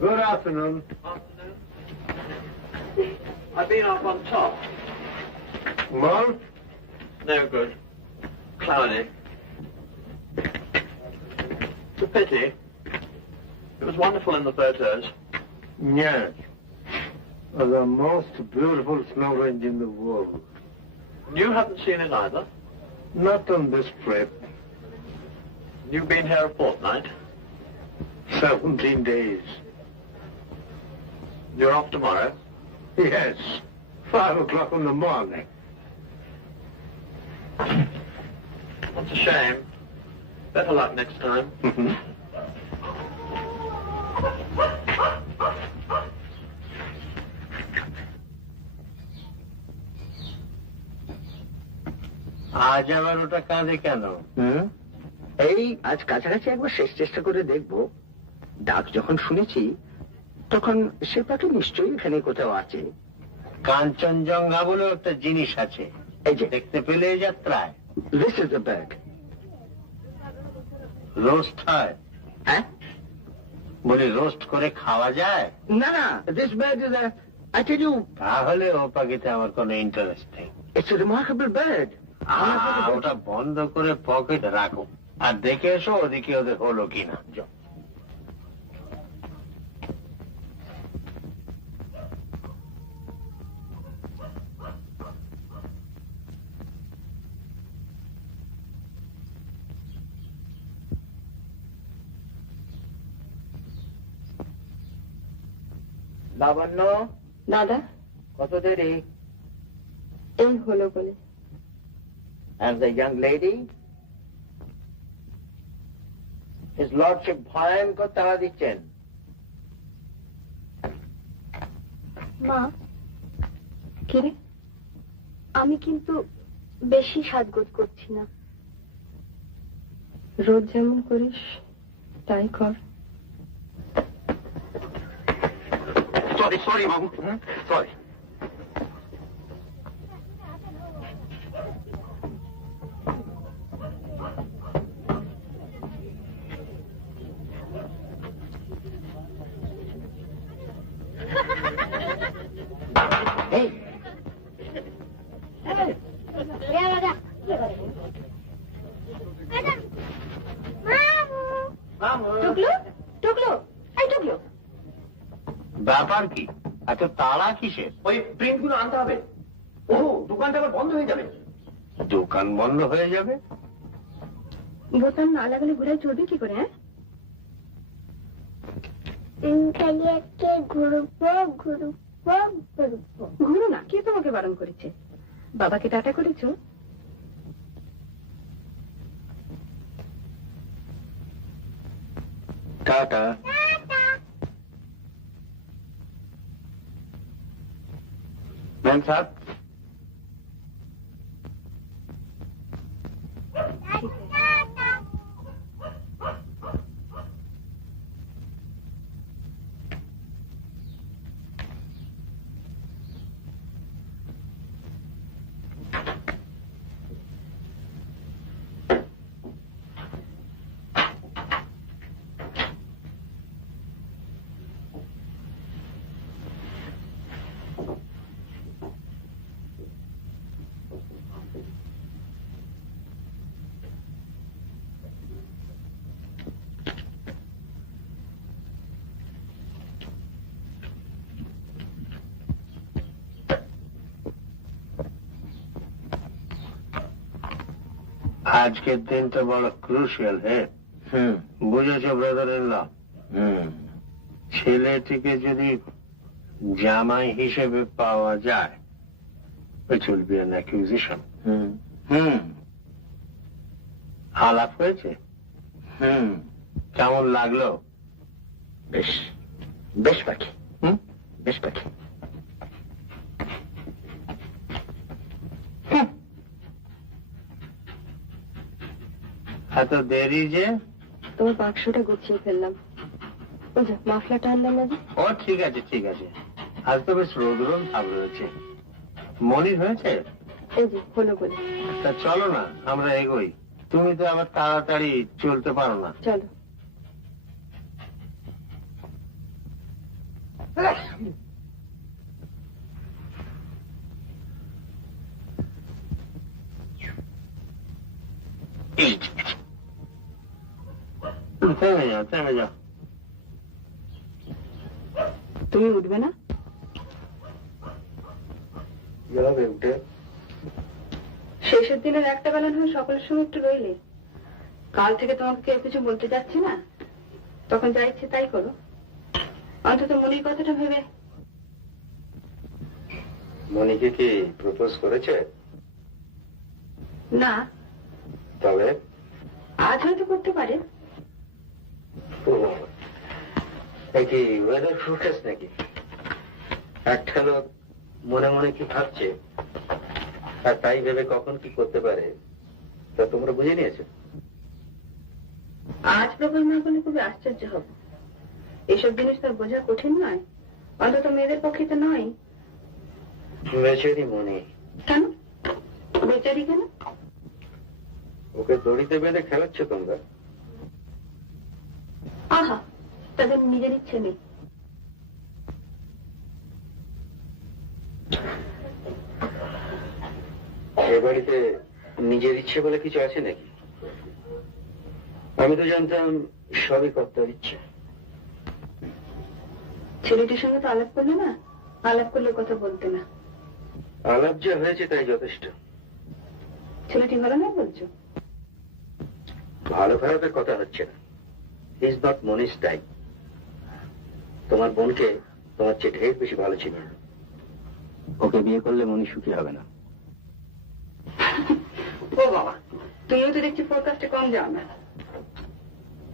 Good afternoon. Afternoon. I've been up on top. Well? No good. Cloudy. It's a pity. It was wonderful in the photos. Yes. The most beautiful snow range in the world. You haven't seen it either? Not on this trip. You've been here a fortnight? 17 days. You're off tomorrow? Yes. 5 o'clock in the morning. That's a shame. Better luck next time. আজ আবার ওটা কাঁদে কেন? এই আজ কাছাকাছি একবার শেষ চেষ্টা করে দেখবো। ডাক যখন শুনেছি তখন সে পাখি নিশ্চয়ই এখানে কোথাও আছে। কাঞ্চনজঙ্ঘা বলে একটা জিনিস আছে, এই যে দেখতে পেলে এই যাত্রায়। This is the bag. Roast হয়? হ্যাঁ বলি রোস্ট করে খাওয়া যায়? না না, this bag is I tell you. তাহলে ও পাখিতে আমার কোনো ইন্টারেস্ট নেই। It's a remarkable bag. ওটা বন্ধ করে পকেট রাখো আর দেখে এসো ওদিকে ওদের হলো কিনা। লাবণ্য দাদা কত দেরি? এই হলো বলে। And the young lady? His lordship ভয়ঙ্কর তাড়া দিচ্ছেন। মা কিরে, আমি কিন্তু বেশি সাজগোজ করছি না। রোজ যেমন করিস তাই কর। Sorry, Mom. Sorry. ব্যাপার কি? এত তাড়া কিসের? ওই প্রিন্টগুলো আনতে হবে। ও দোকানটা আবার বন্ধ হয়ে যাবে। দোকান বন্ধ হয়ে যাবে? বোতাম না লাগালে ঘুরে চলবে কি করে? হ্যাঁ, খালি আজকে ঘুরবো ঘুরবো ঘুরবো। ঘুরো না, কে তোমাকে বারণ করেছে? বাবাকে টাটা করেছো? টাটা। ম্যাম সাহেব, আজকের দিনটা বড় ক্রুশিয়াল। হ্যাঁ, বুঝেছো ব্রাদার ইন ল? ছেলেটিকে যদি জামাই হিসেবে পাওয়া যায়, which will be an accusation. আলাপ হয়েছে? কেমন লাগলো? বেশ বেশ পাখি, বেশ পাখি। এত দেরি যে? তোমার বাক্সটা গুছিয়ে ফেললাম। ওই যে মাফলাটা আনলাম না যে। ও ঠিক আছে ঠিক আছে, আজ তো বেশ রোদ ভাব রয়েছে। মনির হয়েছে? এই যে হলো বলে। তা চলো না আমরা এগোই, তুমি তো আবার তাড়াতাড়ি চলতে পারো না। চলো। থেমে যাও থেমে যাও। তুমি উঠবে না? যাবে উঠে। শেষের দিনের একটা বেলা নয় সকলের সঙ্গে একটু রইলে। কাল থেকে তোমাকে কেউ কিছু বলতে যাচ্ছে না, তখন যা ইচ্ছে তাই করো। অন্তত মনির কথাটা ভেবে। মনিকে কি প্রপোজ করেছে? না, তবে আজ হয়তো করতে পারে। কি ওয়েদার ফুরকাস্ট নাকি? একটা লোক মনে মনে কি ভাবছে আর তাই ভেবে কখন কি করতে পারে তা তোমরা বুঝে নিয়েছো? আজ প্রপোজ না করলে খুবই আশ্চর্য হব। এসব জিনিস তো বোঝা কঠিন নয়, অন্তত মেয়েদের পক্ষে তো নয়। বেচারি মনি। কেন বেচারি? কেন? ওকে দড়িতে বেঁধে খেলাচ্ছ তোমরা। আহা, তাদের নিজের ইচ্ছে নেই। এ বাড়িতে নিজের ইচ্ছে বলে কিছু আছে নাকি? আমি তো জানতাম সবই কর্তার ইচ্ছে। ছেলেটির সঙ্গে তো আলাপ করলে না, আলাপ করলে কথা বলতে না। আলাপ যা হয়েছে তাই যথেষ্ট। ছেলেটি ভালো না বলছো? ভালো খারাপের কথা হচ্ছে না। ইজ নট মনিস টাইপ। তোমার বোনকে তোমার চেয়ে ঢের বেশি ভালো ছিল। ওকে বিয়ে করলে মনি সুখী হবে না। ও বাবা, তুমিও তো দেখছি ফোরকাস্টে কম যাও না।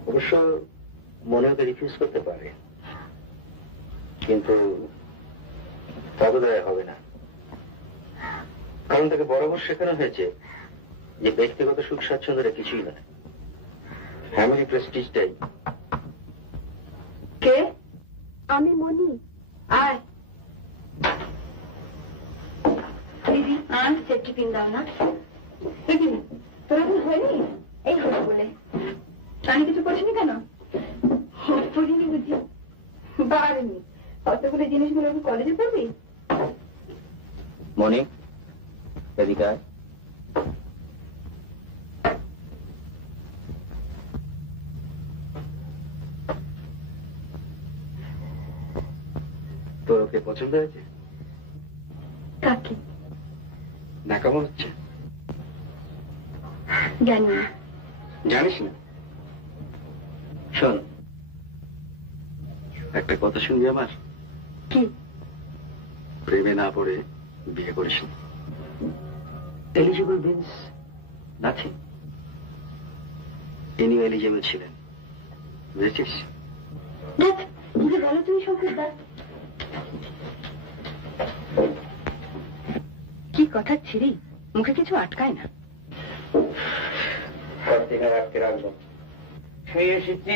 অবশ্য মনে ওকে রিফিউজ করতে পারে, কিন্তু ততদায় হবে না। কারণ তাকে বরাবর শেখানো হয়েছে যে ব্যক্তিগত সুখ স্বাচ্ছন্দ্যটা কিছুই নয়, ফ্যামিলি প্রেস্টিজটাই। কে? আমি মনি। আয় দিদি, আয় সেফটি পিন দাও না। দিদি, তোরা তো হয়নি? এই হলো বলে। আমি কিছু করছিনি কেন? পড়িনি বুঝি? বাড়িনি। কতগুলো জিনিসগুলো কলেজে পড়বি? মনি এদিকে আয়। তো ওকে পছন্দ হয়েছে? কাকে? না কেমন হচ্ছে? জানি না। জানিস না? শোন, একটা কথা শুনবি আমার? কি? প্রেমে না পড়ে বিয়ে করিস না। Eligible means nothing. ইনিও এলিজিবল ছিলেন, বুঝেছিস? দেখ, বুঝে বলো তুমি শঙ্কর দা। কি কথা ছিড়ি, মুখে কিছু আটকায় না। আটকে রাখবো। সেই এসেছি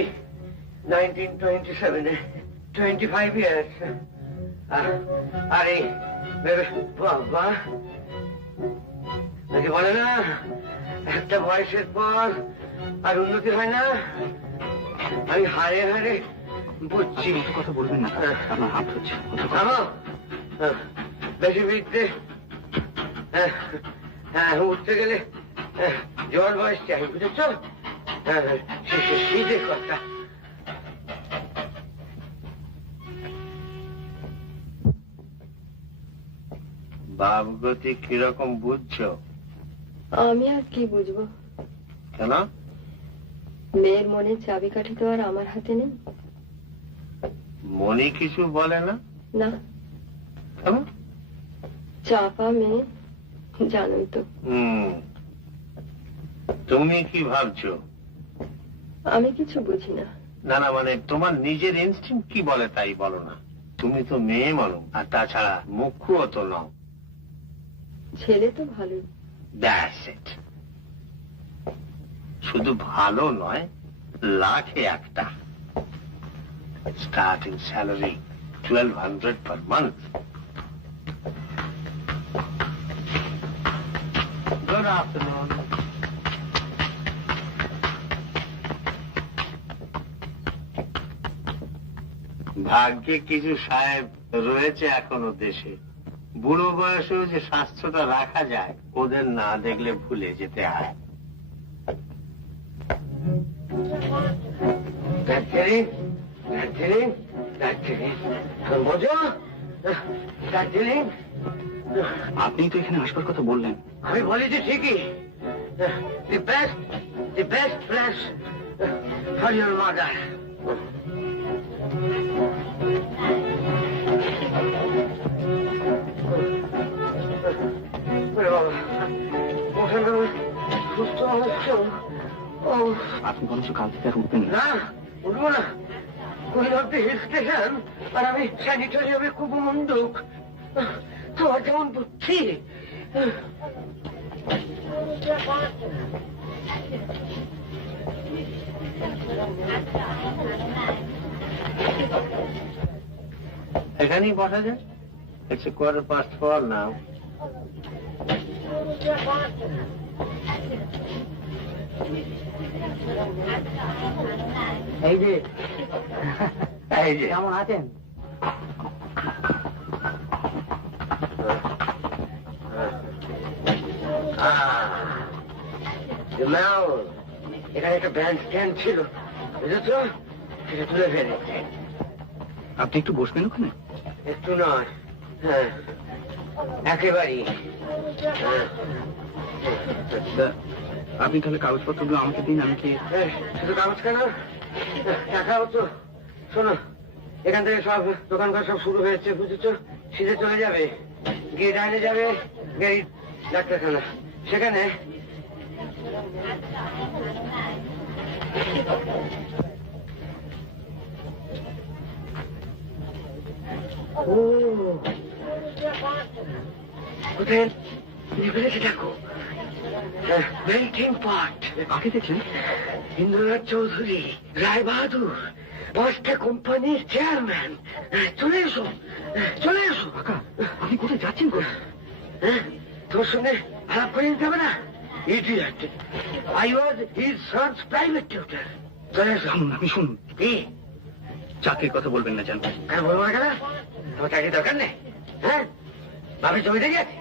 1927-এ, 25 ইয়ার্স। আরে বাবা, নাকি বলে না একটা বয়সের পর আর উন্নতি হয় না? আমি হারে হারে বুঝছি। কথা বলবেন না, আমার হাত হচ্ছে। বেশি বিদ্যে উঠতে গেলে জোয়ার বয়স চাই, বুঝেছ? শীতের কথা। ভাবগতি কিরকম বুঝছো? আমি আর কি বুঝবো? কেন? মেয়ের মনে চাবিকাঠি তো আর আমার হাতে নেই। মনে কিছু বলে না? না। কেন? চাপা মেয়ে, জানোই তো। তুমি কি ভাবছো? আমি কিছু বুঝি না। না না, মানে তোমার নিজের ইনস্টিংক্ট কি বলে তাই বলো না। তুমি তো মেয়ে মানুষ, আর তাছাড়া মুখ্যও তো নও। ছেলে তো ভালোই। That's it. শুধু ভালো নয়, লাখে একটা। Starting salary 1200 per month. Good afternoon. ভাগ্যে কিছু সাহেব রয়েছে এখনো দেশে। বুড়ো বয়সেও যে স্বাস্থ্যটা রাখা যায়, ওদের না দেখলে ভুলে যেতে হয়। দার্জিলিং, দার্জিলিং, দার্জিলিং, বোঝো? দার্জিলিং। আপনি তো এখানে আসবার কথা বললেন। আমি বলেছি ঠিকই, the best place for your mother. আপনি বরঞ্চ কাল থেকে আর উঠবেন না, উঠবো না। Queen of the hill station, আর আমি স্যানিটারিয়ামে খুব মন্দুক। তোমার যেমন বুদ্ধি। এখানেই বসা যায়। It's 4:15 now. এই যে এই যে কেমন আছেন? এখানে একটা ব্যান্ড স্ট্যান্ড ছিল, বুঝেছো? সেটা তুলে ফেলেছে। আপনি একটু বসবেন ওখানে? একটু নয়, হ্যাঁ, একেবারেই। আপনি তাহলে কাগজপত্রগুলো আমাকে দিন, আমি কি? শুধু কাগজ কেন, টাকাও তো। শোনো, এখান থেকে সব দোকানঘর সব শুরু হয়েছে, বুঝেছো? সিধে চলে যাবে, গিয়ে ডাইনে যাবে গাড়ি ডাক্তারখানা, সেখানে কোথায় ফেলেছে দেখো, মেল্টিং পট। কাকে দেখলেন? ইন্দ্রনাথ চৌধুরী, রায় বাহাদুর, 5টা কোম্পানির চেয়ারম্যান। চলে এসো, চলে এসো। কাকা, আপনি কোথায় যাচ্ছেন? তোর সঙ্গে আলাপ করে নিতে হবে না? Idiot, I was his son's private tutor. চলে এসো। শুনুন, আপনি শুনুন। কি? চাকরির কথা বলবেন না জানবেন? কেন বলবো না? কেন তোমার চাকরি দরকার নেই? হ্যাঁ, ভাবি জমিতে গেছে,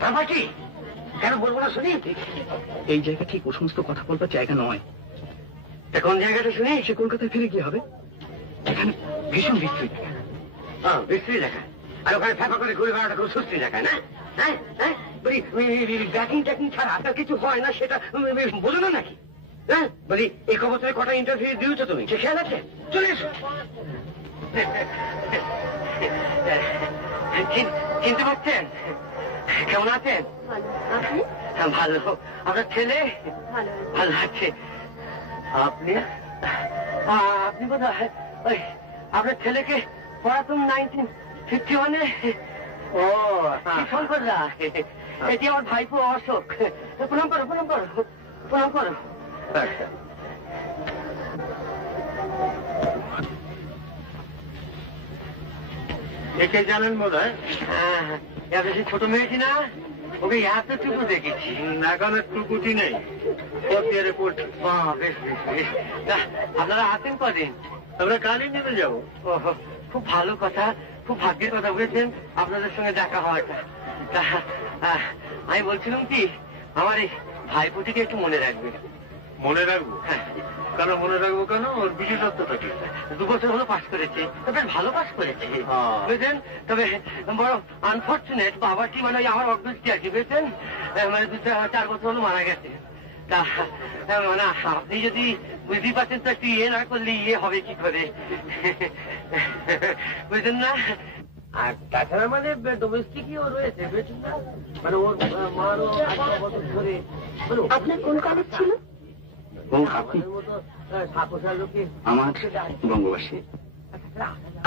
তারপর কি? কেন বলবো না শুনি? এই জায়গা ঠিক ও সমস্ত কথা বলবার জায়গা নয়। কোন জায়গাটা শুনি? সে কলকাতায় ফিরে গিয়ে হবে। এখানে ভীষণ বিস্তৃত। বিশ্রী দেখায় আর ওখানে ফাঁকা করে ঘুরে বেড়াটা খুব সুস্থি দেখায় না হ্যাঁ হ্যাঁ বলি ব্যাকিং ট্যাকিং ছাড়া আপনার কিছু হয় না সেটা বোঝো না নাকি হ্যাঁ বলি এই বছরে কটা ইন্টারভিউ দিয়েছো তুমি সে খেয়াল আছে চলে এসো চিনতে পারছেন কেমন আছেন ভালো আপনার ছেলে ভালো আছে আপনি আপনি বোধ হয় ওই আপনার ছেলেকে পড়াতুম 1951-এ ও শঙ্করদা এটি আমার ভাইপো অশোক প্রণাম করো প্রণাম করো প্রণাম করো একে জানেন বোধ হয় বেশি ছোট মেয়েছি না ওকে এতটুকু দেখেছি এখন একটু কুটি নেই ফোর্থ পড়ছি বেশ বেশ বেশ আপনারা আছেন কদিন আমরা কালই নেমে যাবো খুব ভালো কথা খুব ভাগ্যের কথা বলেছেন আপনাদের সঙ্গে দেখা হওয়াটা আমি বলছিলাম কি আমার এই ভাইপোটিকে একটু মনে রাখবে মনে রাখবো কেন মনে রাখবো কেন ওর বিশেষত্বটা কি 2 বছর হলো পাস করেছে তবে ভালো পাস করেছে বুঝলেন তবে বড় আনফর্চুনেট বাবাটি মানে আমার অগ্রস্তি আর কি বুঝলেন মানে 2-4 বছর হলো মারা গেছে তা মানে আপনি যদি বুঝতেই পারছেন তো একটু ইয়ে না করলে ইয়ে হবে কি করে বুঝলেন না আর তাছাড়া মানে ডোমেস্টিকও রয়েছে বুঝলেন না মানে ওর মারও 8 বছর ধরে আপনার কোন কলেজ ছিল আমার বঙ্গবাসী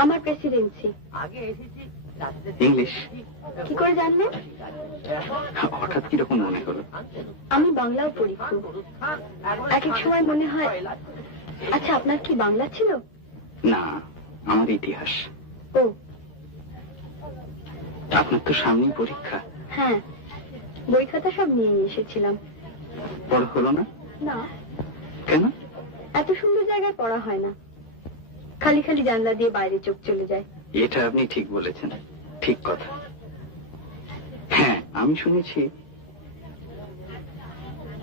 আমার প্রেসিডেন্সি আগে এসেছি ইংলিশ কি করে জানলেন হঠাৎ কিরকম মনে হলো আমি বাংলাও পড়ি খুব এক এক সময় মনে হয় আচ্ছা আপনার কি বাংলা ছিল না আমার ইতিহাস ও আপনার তো সামনেই পরীক্ষা হ্যাঁ বই খাতা সব নিয়ে এসেছিলাম বড় হলো না না কেন এত সুন্দর জায়গায় পড়া হয় না খালি খালি জানলা দিয়ে বাইরে চোখ চলে যায় এটা আপনি ঠিক বলেছেন ঠিক কথা হ্যাঁ আমি শুনেছি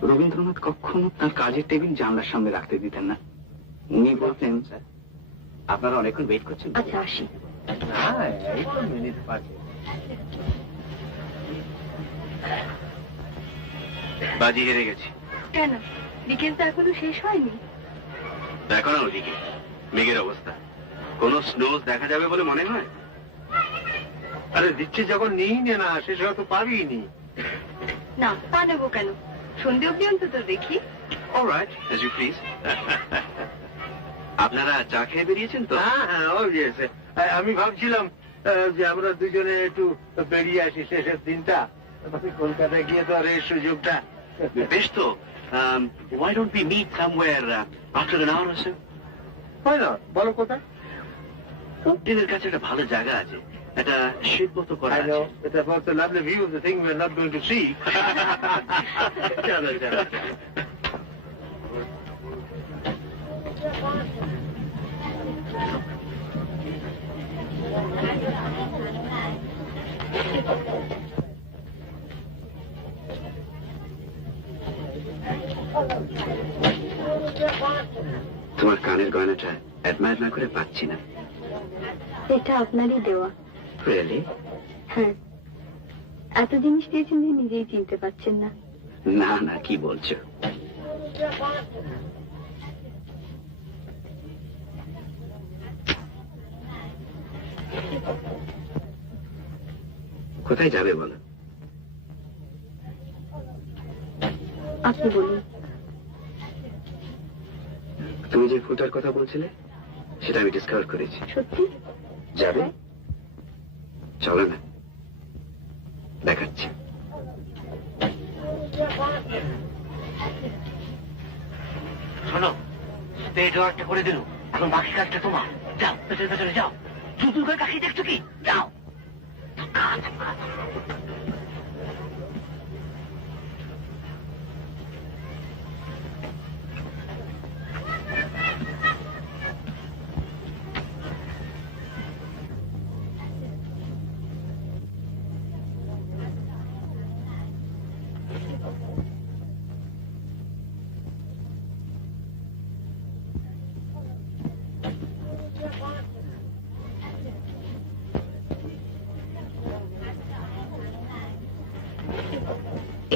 রবীন্দ্রনাথ কখনো তার কাজের টেবিল জানলার সামনে রাখতে দিতেন না উনি বলতেন আপনারা অনেকক্ষণ ওয়েট করছেন আচ্ছা আসি বাজি হেরে গেছি কেন বিকেল তো এখনো শেষ হয়নি দেখো না ওদিকে মেঘের অবস্থা কোন স্নোজ দেখা যাবে বলে মনে হয় আরে দিচ্ছি যখন নিই না শেষ হয়তো পাবি নি না তা নেবো কেন সন্ধে অব্দি অন্তত দেখি অলরাইট as you please আপনারা চা খেয়ে বেরিয়েছেন তো হ্যাঁ obviously আমি ভাবছিলাম যে আমরা দুজনে একটু বেরিয়ে আসি শেষের দিনটা কলকাতায় গিয়ে তো আর এই সুযোগটা বেশ তো why don't we meet somewhere after an hour or so হয় না বলো কোথায় উদ্দিনের কাছে একটা ভালো জায়গা আছে একটা শিপ মতো করা আছে এটা for lovely view of the thing we are not going to see চলো চলো তোমার কানের গয়নাটা অ্যাডমায়ার না করে পাচ্ছি না এটা আপনারই দেওয়া রিয়েলি হ্যাঁ এত জিনিস দিয়েছেন যে নিজেই চিনতে পারছেন না না না কি বলছো কোথায় যাবে বলো আপনি বলুন তুমি যে ফুটার কথা বলছিলে সেটা আমি ডিসকভার করেছি সত্যি যাবে চলো না দেখাচ্ছি শোনো স্টেজ ওয়ার্কটা করে দিল এখন বাকি কাজটা তোমার যাও পেছনে পেছনে যাও চুতুর করে কাকি দেখছো কি যাও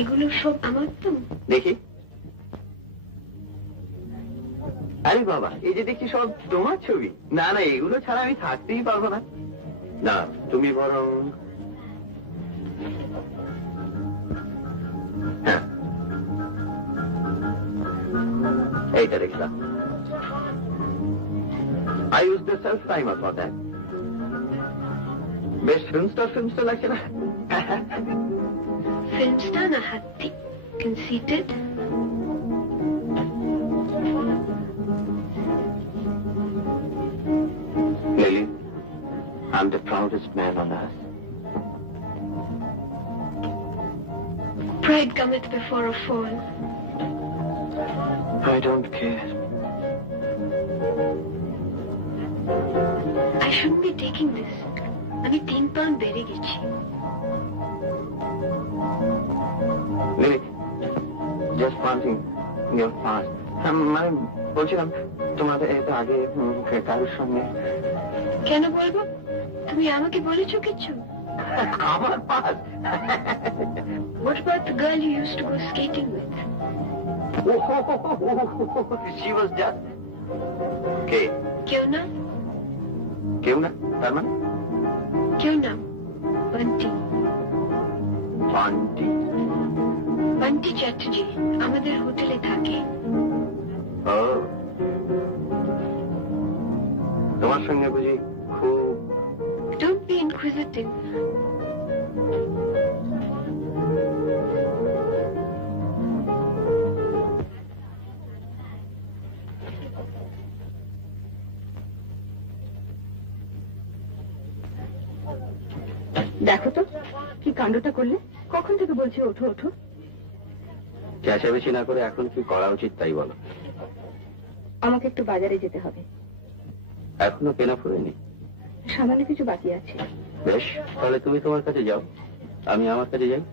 এগুলো সব আমার তো? দেখি। আরে বাবা, এই যে দেখছি সব তোমার ছবি। না না, এগুলো ছাড়া আমি থাকতেই পারবো না। না, তুমি বরং হ্যাঁ, এইটা দেখলাম। I use the self timer for that. বেশ ফিল্মস্টার লাগছে না? ফিল্মস্টার না হাতি? Conceited? Lily, I'm the proudest man on earth. Pride cometh before a fall. I don't care. I shouldn't be taking this. আমি 3 পাউন্ড বেড়ে গেছি। Lily, just one thing, your past. মানে বলছিলাম, তোমাদের এত আগে কারোর সঙ্গে। কেন বলবো? তুমি আমাকে বলেছো কিছু? আমার pass. What about the girl you used to go skating with? She was just... কে? কেউ না? কেউ না? তার মানে? কেউ না, বান্টি। বান্টি? বান্টি চ্যাটার্জি আমাদের হোটেলে থাকে। ও, তোমার সঙ্গে বুঝি খুব... Don't be inquisitive. দেখো তো কি কাণ্ডটা করলে। কখন থেকে বলছি ওঠো ওঠো। চেঁচামেচি না করে এখন কি করা উচিত তাই বলো। আমাকে একটু বাজারে যেতে হবে। এখনো কেনা ফুরেনি? সামান্য কিছু বাকি আছে। বেশ, তাহলে তুমি তোমার কাছে যাও, আমি আমার কাছে যাই।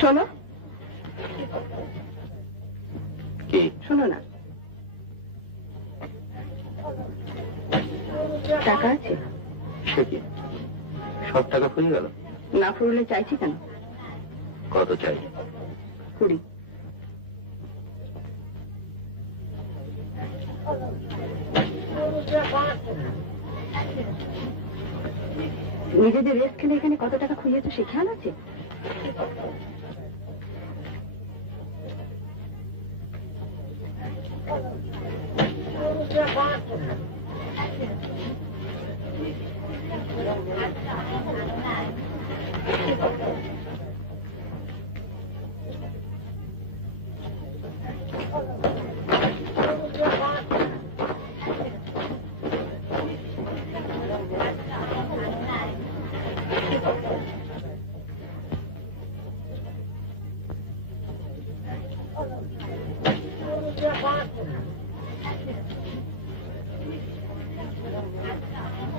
শোনো। কি? শোনো না, টাকা আছে? সে কি, সব টাকা ফুরিয়ে গেল? না ফুরলে চাইছি কেন? কত চাই? 20। নিজেদের রেস্ট খেলে এখানে কত টাকা খুঁজেছো সে খেয়াল আছে?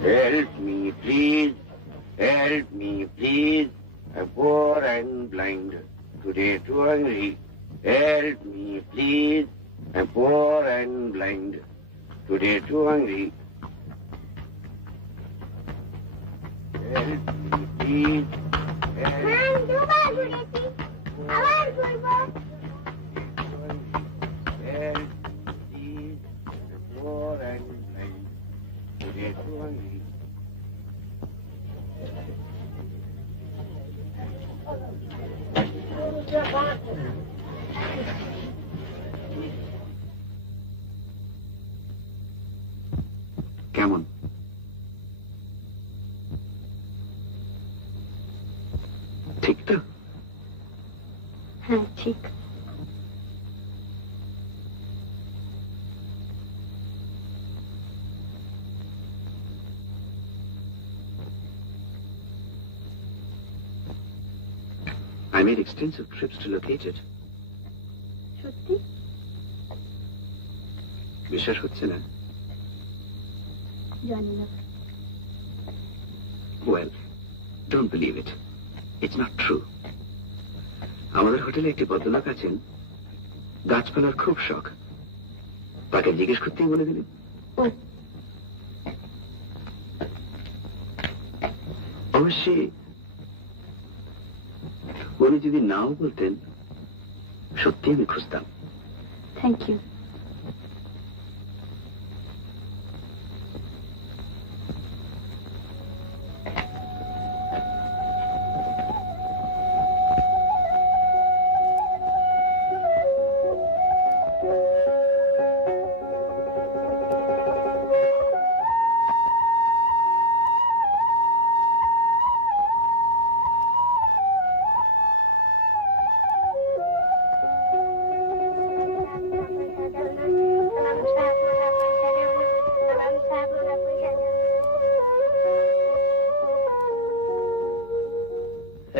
Help me, please. Help me, please. I'm poor and blind. Today too hungry. Help me, please. I'm poor and blind. Today too hungry. Help me, please. Help, please. I'm poor and blind. Today too hungry. কেমন? ঠিক তো? হ্যাঁ ঠিক। I made extensive trips to locate it. সত্যি? বিশ্বাস হচ্ছে না? জানি না। Well, don't believe it. It's not true. আমাদের হোটেলে একটি ভদ্রলোক আছেন, গাছপালার খুব শখ। তাকে জিজ্ঞেস করতেই বলে দিলেন। ও অবশ্যই উনি যদি নাও বলতেন সত্যি আমি খুঁজতাম। Thank you.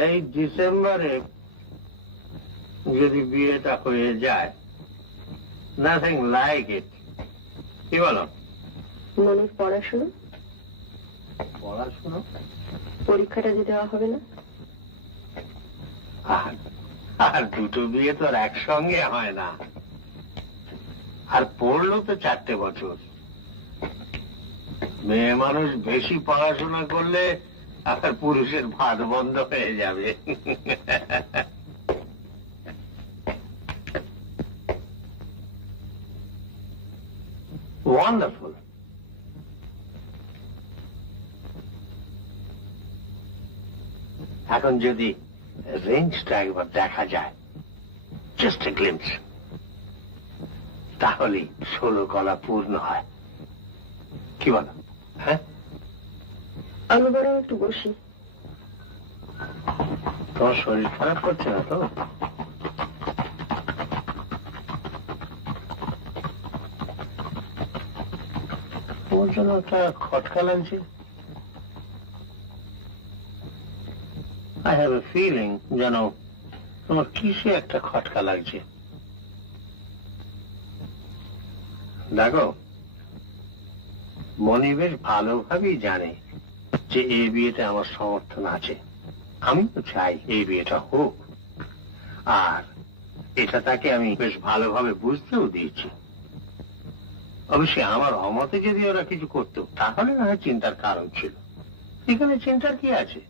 এই ডিসেম্বরে যদি বিয়েটা হয়ে যায়, নাথিং লাইক ইট। কি বলো? মনির পড়াশুনো, পড়াশুনো পরীক্ষাটা যে দেওয়া হবে না। আর দুটো বিয়ে তো আর একসঙ্গে হয় না। আর পড়লো তো 4টে বছর। মেয়ে মানুষ বেশি পড়াশোনা করলে আর পুরুষের ভাত বন্ধ হয়ে যাবে। ওয়ান্ডারফুল। এখন যদি রেঞ্জটা একবার দেখা যায়, জাস্ট এ গ্লিম্পস, তাহলেই 16 কলা পূর্ণ হয়। কি বলো? হ্যাঁ, আমি বরং একটু বসি। তোমার শরীর খারাপ করছে না তো? তোমার জন্য একটা খটকা লাগছে। আই হ্যাভ এ ফিলিং যেন তোমার কিসে একটা খটকা লাগছে। দেখো, মনি বেশ ভালোভাবেই জানে যে এই বিয়েতে আমার সমর্থন আছে। আমি তো চাই এই বিয়েটা হোক, আর এটা তাকে আমি বেশ ভালোভাবে বুঝতেও দিয়েছি। অবশ্যই আমার অমতে যদি ওরা কিছু করতো তাহলে না হয় চিন্তার কারণ ছিল। এখানে চিন্তার কি আছে?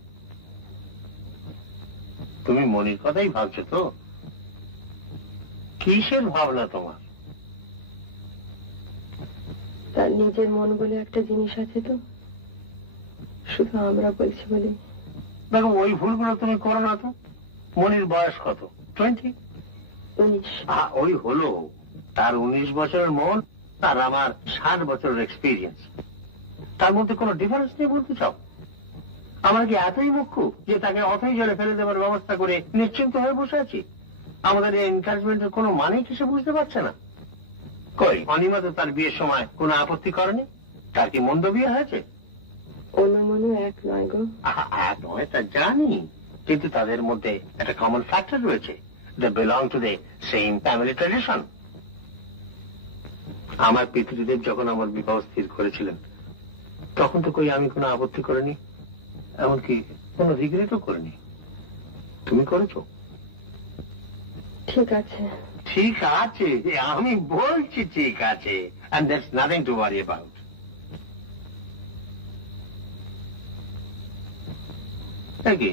তুমি মনির কথাই ভাবছো তো? কিসের ভাবনা তোমার? তার নিজের মন বলে একটা জিনিস আছে তো, শুধু আমরা বলছি বলে। দেখো, ওই ভুলগুলো তুমি করো না তো। মনির বয়স কত? 20? 19। ওই হলো, তার 19 বছরের মন আর আমার 60 বছরের এক্সপিরিয়েন্স। তার মধ্যে কোনো ডিফারেন্স নেই বলতে চাও? আমরা কি এতই মুখ্য যে তাকে অথই জলে ফেলে দেওয়ার ব্যবস্থা করে নিশ্চিন্ত হয়ে বসে আছি? আমাদের এই এনকারেজমেন্টের কোনো মানেই কিছু বুঝতে পারছে না। কই, অনিমা তো তার বিয়ের সময় কোনো আপত্তি করেনি। তার কি মন্দ বিয়ে হয়েছে? অনুমনু এক নয় গো। এক নয় তা জানি, কিন্তু তাদের মধ্যে একটা কমন ফ্যাক্টর রয়েছে। They belong to the same family tradition. আমার পিতৃদেব যখন আমার বিবাহ স্থির করেছিলেন, তখন তো কই আমি কোনো আপত্তি করিনি, এমনকি কোনো রিগ্রেটও করিনি। তুমি করেছো? ঠিক আছে। ঠিক আছে, আমি বলছি ঠিক আছে, and there's nothing to worry about. কি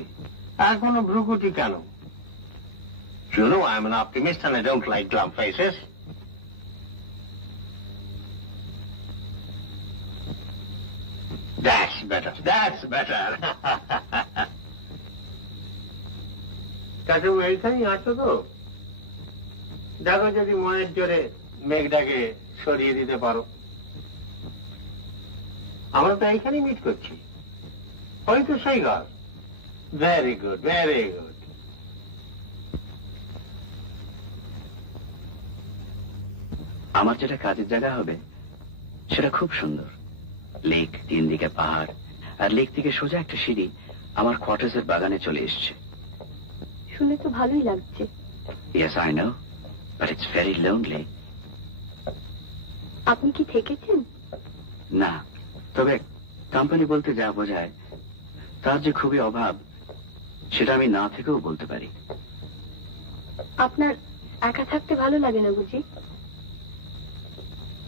এখনো ভ্রুকুটি কেন? You know I'm an optimist and I don't like glum faces. That's better. That's better. কাছে এইখানেই আছো তো? দেখো যদি মনের জোরে মেঘটাকে সরিয়ে দিতে পারো। আমরা তো এইখানেই মিট করছি। ওই তো সেই ঘর। Very good, very good. আমার যেটা কাজের জায়গা হবে সেটা খুব সুন্দর। লেক, 3 দিকে পাহাড়, আর লেক থেকে সোজা একটা সিঁড়ি আমার কোয়ার্টার্সের বাগানে চলে এসছে। শুনে তো ভালোই লাগছে। Yes, I know, but it's very lonely. আপনি কি থেকেছেন? না, তবে কোম্পানি বলতে যা বোঝায় তার যে খুবই অভাব সেটা আমি না থেকেও বলতে পারি। আপনার একা থাকতে ভালো লাগে না বুঝি?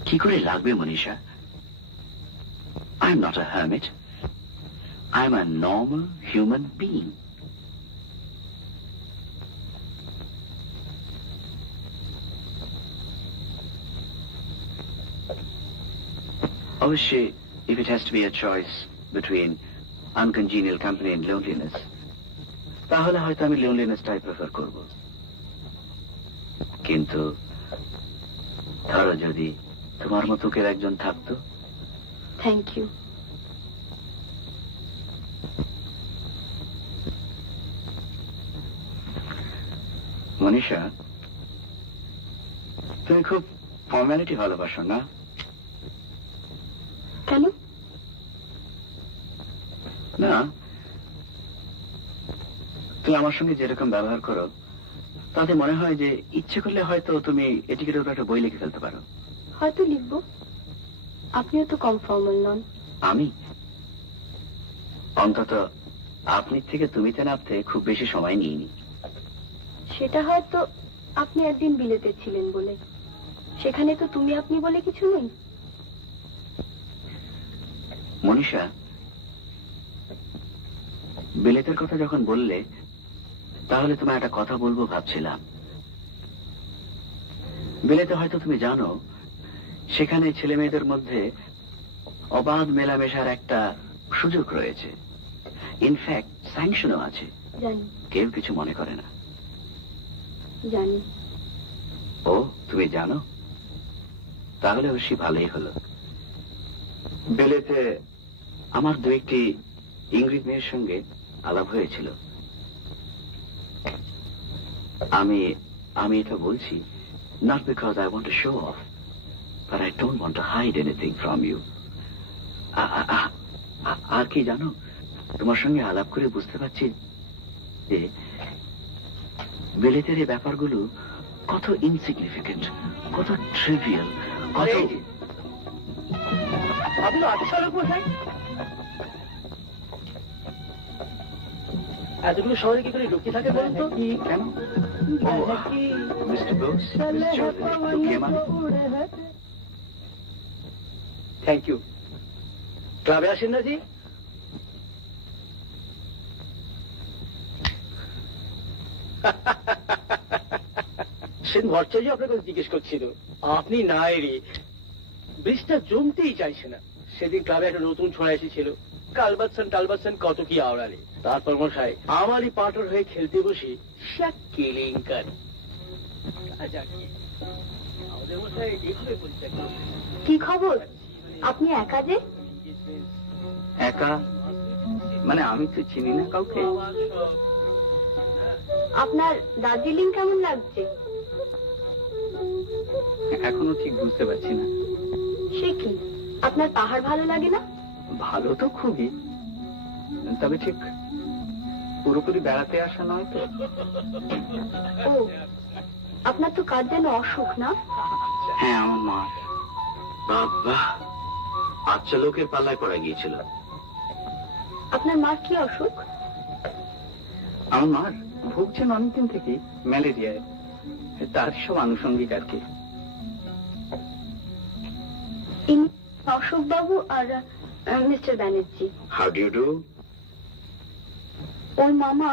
কি করে লাগবে Manisha? I am not a hermit. I am a normal human being. অবশ্যই, if it has to be a choice between uncongenial company and loneliness, তাহলে হয়তো আমি লোনলিনেসটাই প্রেফার করব। কিন্তু ধরো যদি তোমার মতো কেউ একজন থাকতো। Thank you. মনীষা, তুমি খুব ফর্মালিটি ভালোবাসো না? কেন? না, তুমি আমার সঙ্গে যেরকম ব্যবহার করো তাতে মনে হয় যে ইচ্ছে করলে হয়তো তুমি এটিকের উপর একটা বই লিখে ফেলতে পারো। হয়তো লিখবো। আপনিও তো কম ফর্মাল নন। আমি অন্তত আপনি থেকে তুমিতে নামতে খুব বেশি সময় নিইনি। সেটা হয়তো আপনি একদিন বিলেতে ছিলেন বলে। সেখানে তো তুমি আপনি বলে কিছু নেই। মনীষা, বিলেতের কথা যখন বললে তাহলে তোমার একটা কথা বলবো ভাবছিলাম। বিলেতে হয়তো তুমি জানো সেখানে ছেলে মেয়েদের মধ্যে অবাধ মেলামেশার একটা সুযোগ রয়েছে, ইনফ্যাক্ট স্যাংশনও আছে। জানি। কেউ কিছু মনে করে না। জানি। ও, তুমি জানো? তাহলে অবশ্যই ভালোই হলো। বিলেতে আমার দু একটি ইংরেজ মেয়ের সঙ্গে আলাপ হয়েছিল। আমি এটা বলছি not because I want to show off, but I don't want to hide anything from you. আর কি জানো, তোমার সঙ্গে আলাপ করে বুঝতে পারছি যে বিলেতের এই ব্যাপারগুলো কত ইনসিগনিফিকেন্ট, কত ট্রিভিয়াল, কত। আপনি আচ্ছা লোক কোথায়? এতগুলো শহরে কি করে ঢুকতে থাকে বলুন তো? কেন? Mister Bose, thank you. ক্লাবে আসেন না জি? সেদিন ভট্টাচার্য আপনার কাছে জিজ্ঞেস করছিল, আপনি নায়েরি। ব্রিজটা জমতেই চাইছে না। সেদিন ক্লাবে একটা নতুন ছোঁয়া এসেছিল, কালবাসন কত কি আওড়ালে। তারপর মশাই আমারই পাটর হয়ে খেলতে বসি কেলেঙ্কারি। আমাদের মশাই এইভাবে পরিচয় করছে। কি খবর? আপনি একা যে? একা মানে আমি তো চিনি না কাউকে। আপনার দার্জিলিং কেমন লাগছে? এখনো ঠিক বুঝতে পারছি না। সে কি, আপনার পাহাড় ভালো লাগে না? ভালো তো খুবই, তবে ঠিক পুরোপুরি বেড়াতে আসা নয় তো। ও, আপনার তো কাজ যেন অসুখ না? হ্যাঁ, আমার মা। বাবা, আচ্ছা, লোকের পাল্লায় পড়ে গিয়েছিল। আপনার মার কি অসুখ? আমার মার ভুগছেন অনেকদিন থেকে ম্যালেরিয়ায়, তার সব আনুষঙ্গিক আর কি। অশোক বাবু আর mister Banerjee. How do you do? ওর মামা?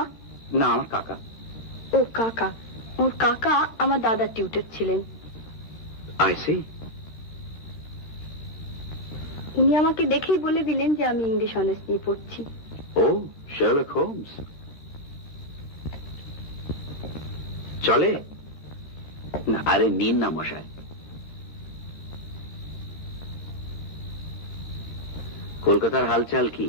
না, আমার কাকা। ও কাকা। ওর কাকা আমার দাদার টিউটর ছিলেন। I see. উনি আমাকে দেখেই বলে দিলেন যে আমি ইংলিশ অনার্স নিয়ে পড়ছি। ও, শার্লক হোমস। চলে না? আরে নিন না মশাই। কলকাতার হালচাল কি?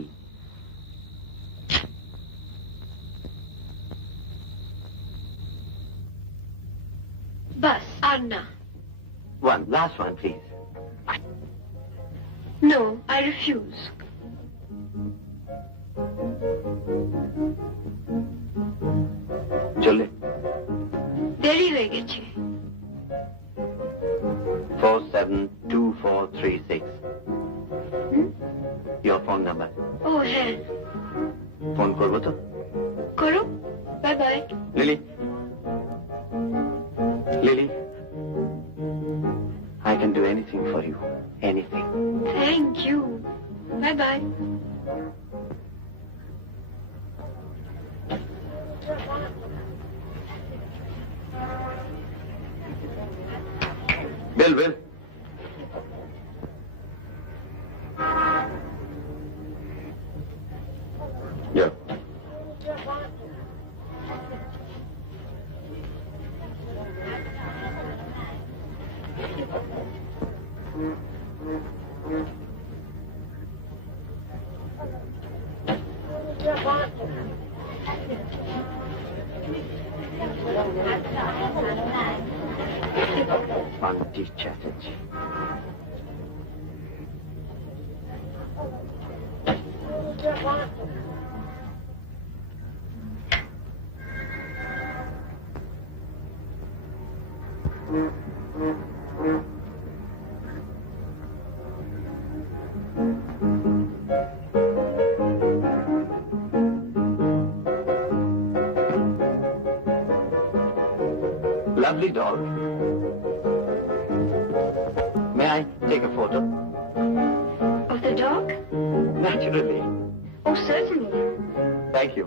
বাস আর না। One, last one, please. No, I refuse. চলে। দেরি হয়ে গেছে। 472436. Your phone number. ও হ্যাঁ, ফোন করবো তো? করো। Bye bye. Lily, Lily, I can do anything for you. Anything. Thank you. Bye bye. Bell, bell. যাও। Auntie Chatterjee. Lovely dog. May I take a photo? Of the dog? Naturally. Oh, certainly. Thank you.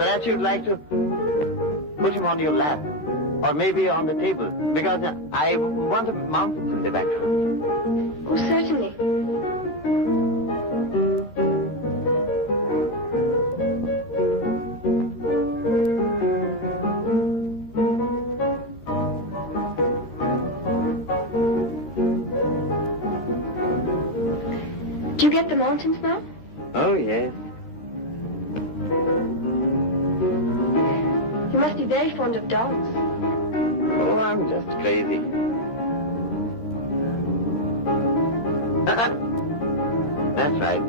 Perhaps you'd like to put him on your lap, or maybe on the table, because I want the mountains in the background. Oh, certainly. Do you get the mountains now? Oh, yes. You must be very fond of dogs. Oh, I'm just crazy. That's right.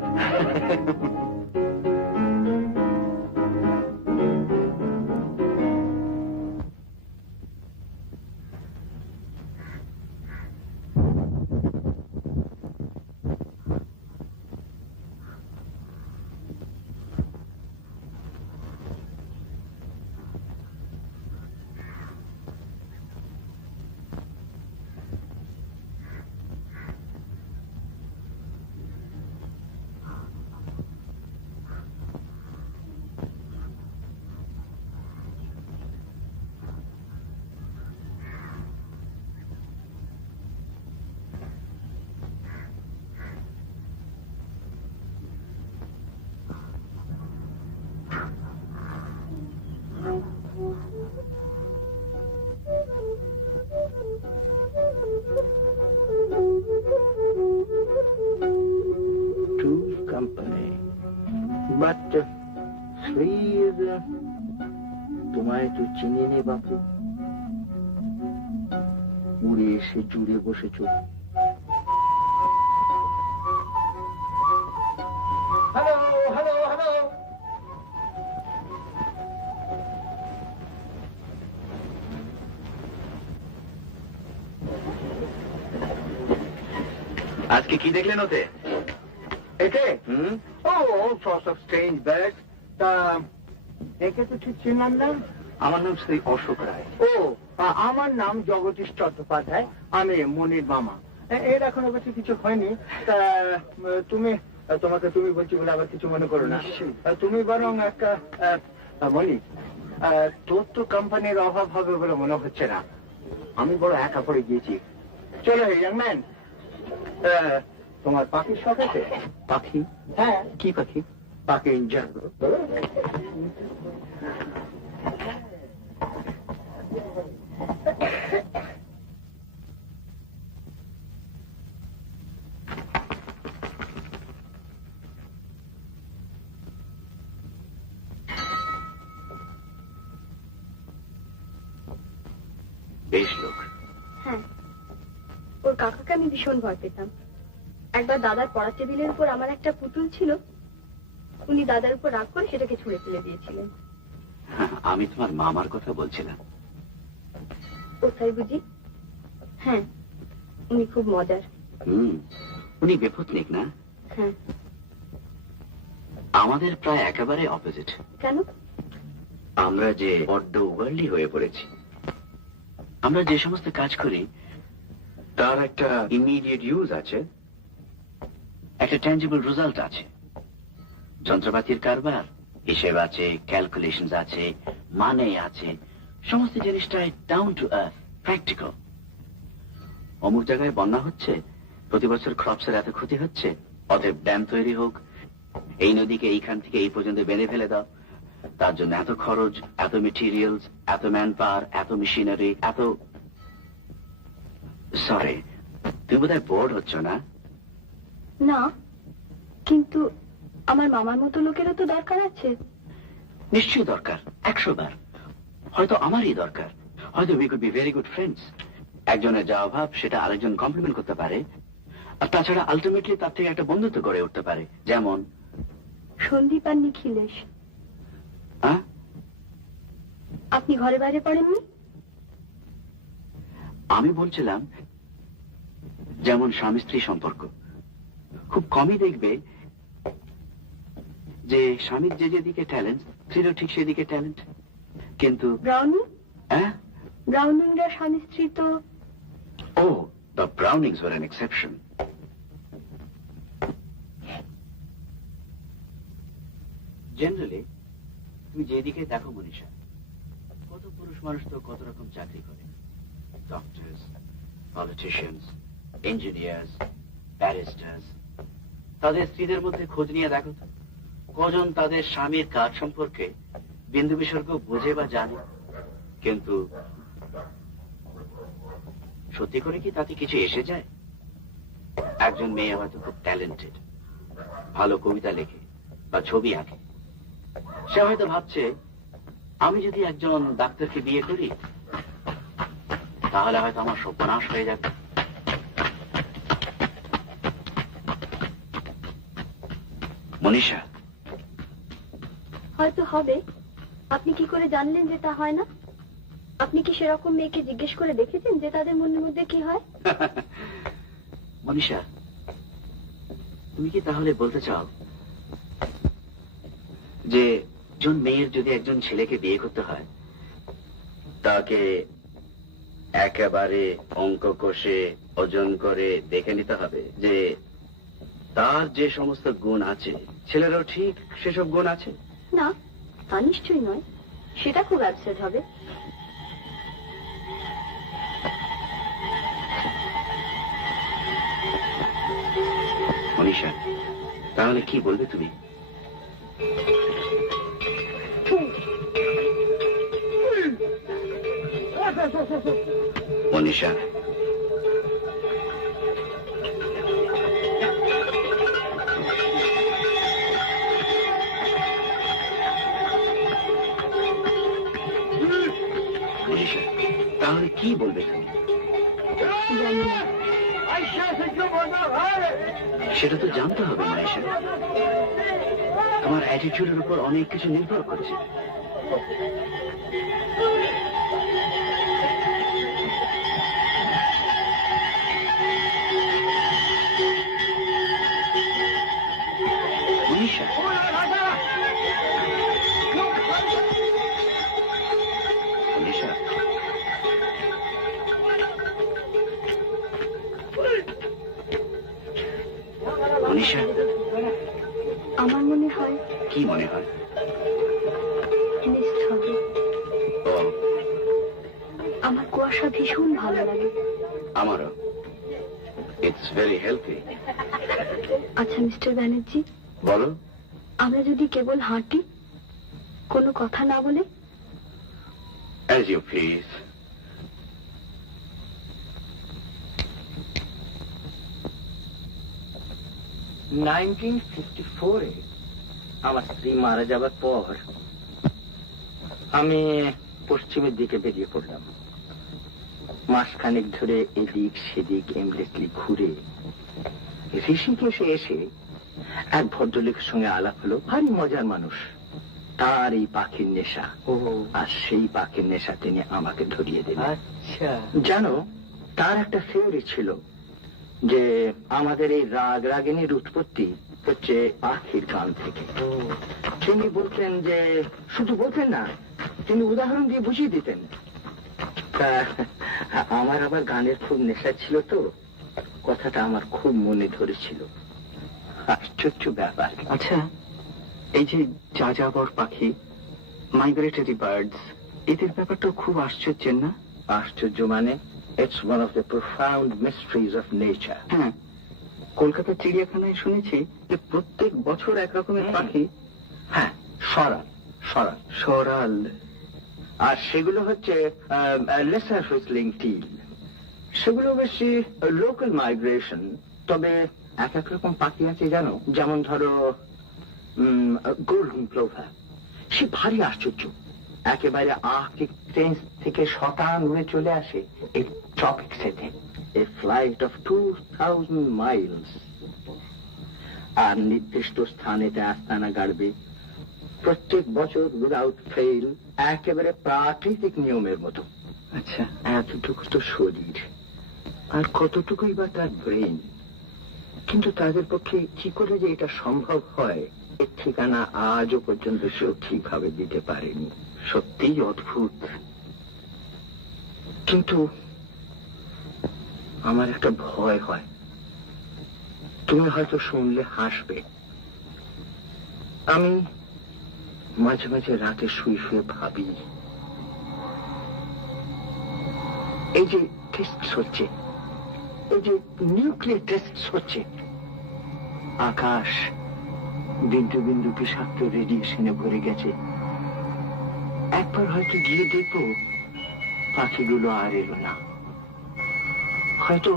True company. But please, তোমায় তো চিনি নে বাপু, উড়ে এসে জুড়ে বসেছো। Hello hello hello. আজকে কি দেখলেন ওতে? এতে all sorts of strange birds. তা একে তো ঠিক চিনলাম না। আমার নাম শ্রী অশোক রায়। ও আমার নাম জগদীশ চট্টোপাধ্যায়, আমি মনির মামা। এর এখন অবশ্য কিছু হয়নি। তা তুমি, তোমাকে তুমি বলছি বলে আবার কিছু মনে করো না। তুমি বরং একটা মনি, তোর তো কোম্পানির অভাব হবে বলে মনে হচ্ছে না। আমি বড় একা পড়ে গিয়েছি। চলো ইয়াং ম্যান, তোমার পাখির শখ আছে? পাখি? হ্যাঁ। কি পাখি? পাখি ইন জেনারেল। বেশ লোক। হ্যাঁ, ওর কাকাকে আমি ভীষণ ভয় পেতাম। একবার দাদার পড়ার টেবিলের উপর আমার একটা পুতুল ছিল, উনি দাদার উপর রাগ করে সেটাকে ছুঁড়ে ফেলে দিয়েছিলেন। আমি তোমার মামার কথা বলছিলাম। ও তাই বুঝি? হ্যাঁ, উনি খুব মজার। উনি বেপত্নিক না? হ্যাঁ। আমাদের প্রায় একেবারে অপোজিট। কেন? আমরা যে বড্ড ওয়ার্ল্ডলি হয়ে পড়েছি। আমরা যে সমস্ত কাজ করি তার একটা ইমিডিয়েট ইউজ আছে, একটা ট্যাঞ্জিবল রেজাল্ট আছে। যন্ত্রপাতির কারবার, হিসেব আছে, ক্যালকুলেশন আছে, মানে আছে, সমস্ত জিনিসটাই ডাউন টু আর্থ, প্র্যাকটিক্যাল। অমুক জায়গায় বন্যা হচ্ছে, প্রতি বছর ক্রপসের এত ক্ষতি হচ্ছে, অতএব ড্যাম তৈরি হোক, এই নদীকে এইখান থেকে এই পর্যন্ত বেঁধে ফেলে দাও, তার জন্য এত খরচ, এত মেটেরিয়ালস, এত ম্যান পাওয়ার, এত মেশিনারি, এত... সরি, তুমি বোধহয় বোর্ড হচ্ছ না? না, কিন্তু আমার মামার মতো লোকেরও তো দরকার আছে। নিশ্চয়ই দরকার, 100 বার। হয়তো আমারই দরকার, হয়তো we could be very good friends. একজনের যা অভাব সেটা আরেকজন কমপ্লিমেন্ট করতে পারে, আর তাছাড়া আলটিমেটলি তার থেকে একটা বন্ধুত্ব গড়ে উঠতে পারে। যেমন সন্দীপ আর নিখিলেশ। হ্যাঁ, আপনি ঘরে বাইরে পড়েননি? আমি বলছিলাম যেমন স্বামী স্ত্রী সম্পর্ক, খুব কমই দেখবে যে স্বামীর যে যেদিকে ট্যালেন্ট, স্ত্রীরও ঠিক সেদিকে ট্যালেন্ট। কিন্তু ব্রাউনিং? হ্যাঁ, ব্রাউনিংরা স্বামী স্ত্রী তো... ও, the Brownings were an exception. Generally তুমি যেদিকে দেখো মনীষা, কত পুরুষ মানুষ তো কত রকম চাকরি করে, ডক্টরস, পলিটিশিয়ানস, ইঞ্জিনিয়ার্স, ব্যারিস্টার্স। তাদের স্ত্রীদের মধ্যে খোঁজ নিয়ে দেখো তো, কজন তাদের স্বামীর কাজ সম্পর্কে বিন্দু বিসর্গ বোঝে বা জানে। কিন্তু সত্যি করে কি তাতে কিছু এসে যায়? একজন মেয়ে হয়তো খুব ট্যালেন্টেড, ভালো কবিতা লেখে বা ছবি আঁকে, সে হয়তো ভাবছে আমি যদি একজন ডাক্তারকে বিয়ে করি তাহলে হয়তো আমার সর্বনাশ হয়ে যাবে। মনীষা, হয়তো হবে। আপনি কি করে জানলেন যে তা হয় না? আপনি কি সেরকম মেয়েকে জিজ্ঞেস করে দেখেছেন যে তাদের মনের মধ্যে কি হয়? মনীষা, তুমি কি তাহলে বলতে চাও যে একজন মেয়ের যদি একজন ছেলেকে বিয়ে করতে হয়, তাকে একেবারে অঙ্ক কষে ওজন করে দেখে নিতে হবে যে তার যে সমস্ত গুণ আছে ছেলেরও ঠিক সেসব গুণ আছে? না, তা নিশ্চয়ই নয়। সেটা খুব অ্যাবসার্ড হবে। মনীষা, তাহলে কি বলবে তুমি? মনীষা, মনীষা, তাহলে কি বলবে তুমি? জানি না। সেটা তো জানতে হবে মনীষা। তোমার অ্যাটিটিউডের উপর অনেক কিছু নির্ভর করছে। মনীষা, মনীষা, মনীষা, আমার মনে হয় কি মনে হয়? মিস হবে। ও, আমার কুয়াশা ভীষণ ভালো লাগে। আমারও। It's very healthy. আচ্ছা মিস্টার ব্যানার্জি, বলো। আমরা যদি কেবল হাঁটি, কোনো কথা না বলে? As you please. আমার স্ত্রী মারা যাবার পর আমি পশ্চিমের দিকে বেরিয়ে পড়লাম। মাসখানেক ধরে এদিক সেদিক এমলেটলি ঘুরে ঋষিকেশে এসে এক ভদ্রলোকের সঙ্গে আলাপ হলো। ভারী মজার মানুষ। তার এই পাখির নেশা, আর সেই পাখির নেশা তিনি আমাকে ধরিয়ে দিলেন। আচ্ছা, জানো, তার একটা থিওরি ছিল যে আমাদের এই রাগ রাগিনীর উৎপত্তি হচ্ছে পাখির গান থেকে। তিনি বলতেন যে, শুধু বলতেন না, তিনি উদাহরণ দিয়ে বুঝিয়ে দিতেন। আমার আবার গানের খুব নেশা ছিল তো, কথাটা আমার খুব মনে ধরেছিল। আশ্চর্য ব্যাপার। আচ্ছা, এই যে যাযাবর পাখি, মাইগ্রেটরি বার্ডস, এদের ব্যাপারটা খুব আশ্চর্যের না? আশ্চর্য মানে? It's one of the profound mysteries of nature. হ্যাঁ, কলকাতা চিড়িয়াখানায় শুনেছি যে প্রত্যেক বছর এক রকমের পাখি। হ্যাঁ, সরাল সরাল সরাল। আর সেগুলো হচ্ছে লেসার হুইসলিং টিল। সেগুলো বেশি লোকাল মাইগ্রেশন। তবে এক এক রকম পাখি আছে জানো, যেমন ধরো গোল্ডেন প্লোভার। সে ভারী আশ্চর্য, একেবারে আর্কটিক রেঞ্জ থেকে শতান উড়ে চলে আসে এই ট্রপিক্সেতে, এ ফ্লাইট অফ 2000 মাইলস। আর নির্দিষ্ট স্থানেতে আস্তানা গাড়বে প্রত্যেক বছর উইদাউট ফেল, একেবারে প্রাকৃতিক নিয়মের মতো। আচ্ছা, এতটুকু তো শরীর, আর কতটুকুই বা তার ব্রেন। কিন্তু তাদের পক্ষে কি করে যে এটা সম্ভব হয়, এর ঠিকানা আজও পর্যন্ত সেও ঠিকভাবে দিতে পারেনি। সত্যিই অদ্ভুত। কিন্তু আমার একটা ভয় হয়, তুমি হয়তো শুনলে হাসবে। আমি মাঝে মাঝে রাতে শুয়ে শুয়ে ভাবি, এই যে টেস্ট হচ্ছে, এই যে নিউক্লিয়ার টেস্ট হচ্ছে, আকাশ বিন্দু বিন্দু বিষাক্ত রেডিয়েশনে ভরে গেছে। একবার হয়তো গিয়ে দেখবো পাখিগুলো আর এলো না। হয়তো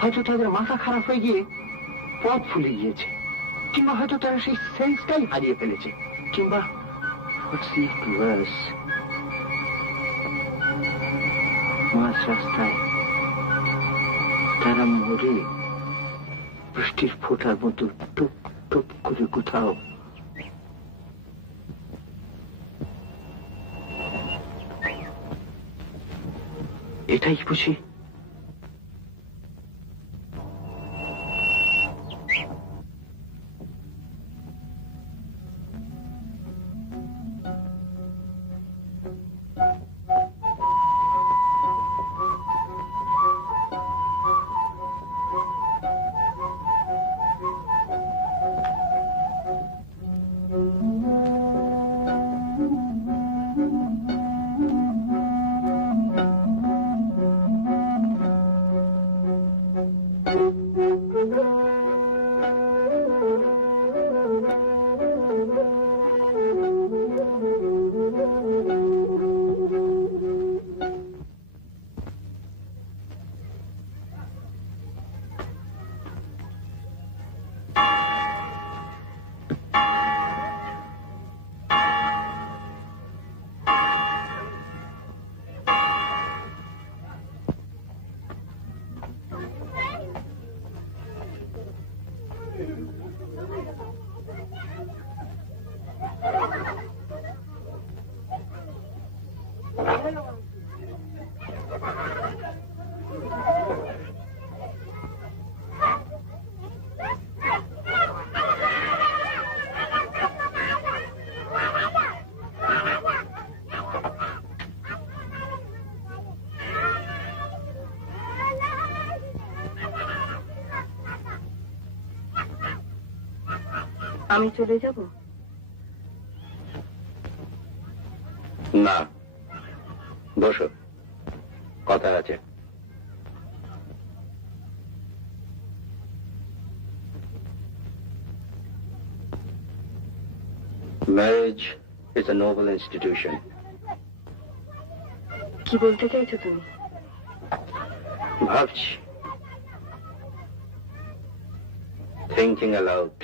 হয়তো তাদের মাথা খারাপ হয়ে গিয়ে পথ ভুলে গিয়েছে, কিংবা হয়তো তারা সেই সেন্সটাই হারিয়ে ফেলেছে, কিংবা মাঝ রাস্তায় তারা মরে বৃষ্টির ফোঁটার মতো টুপ টুপ করে কোথাও। এটাই বুঝি আমি চলে যাব? না, বসো, কথা আছে। Marriage is a noble institution. কি বলতে চাইছো তুমি? ভাবছি, thinking aloud.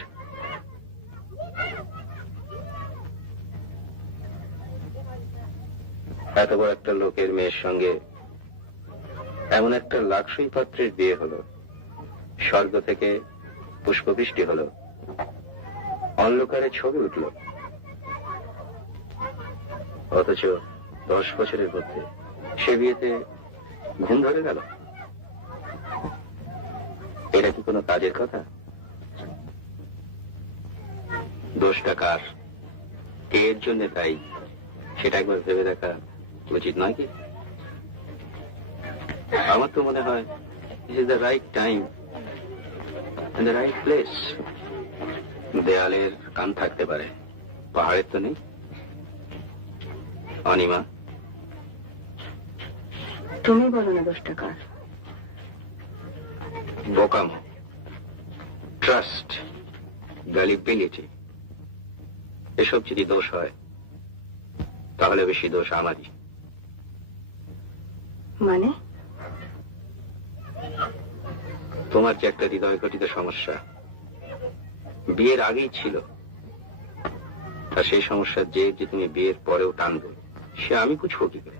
এত বড় একটা লোকের মেয়ের সঙ্গে এমন একটা লাক্সই পাত্রের বিয়ে হলো, স্বর্গ থেকে পুষ্পবৃষ্টি হলো, অন্ধকারে ছবি উঠল, অথচ 10 বছরের মধ্যে সে বিয়েতে ঘুম ধরে গেল। এটা কি কোনো কাজের কথা? দোষটা কার, কে এর জন্য তাই সেটা একবার ভেবে দেখা উচিত নয় কি? আমার তো মনে হয় this is the right time and the right place. দেয়ালের কান থাকতে পারে, পাহাড়ের তো নেই। অনিমা, তুমি বলো না দোষটা কার? বোকামো, ট্রাস্ট, গালিবিলিটি, এসব যদি দোষ হয় তাহলে বেশি দোষ আমারই। মানে? তোমার যে একটা হৃদয় ঘটিত সমস্যা বিয়ের আগেই ছিল, আর সেই সমস্যার যে তুমি বিয়ের পরেও টানবে, সে আমি বুঝবো কি করে?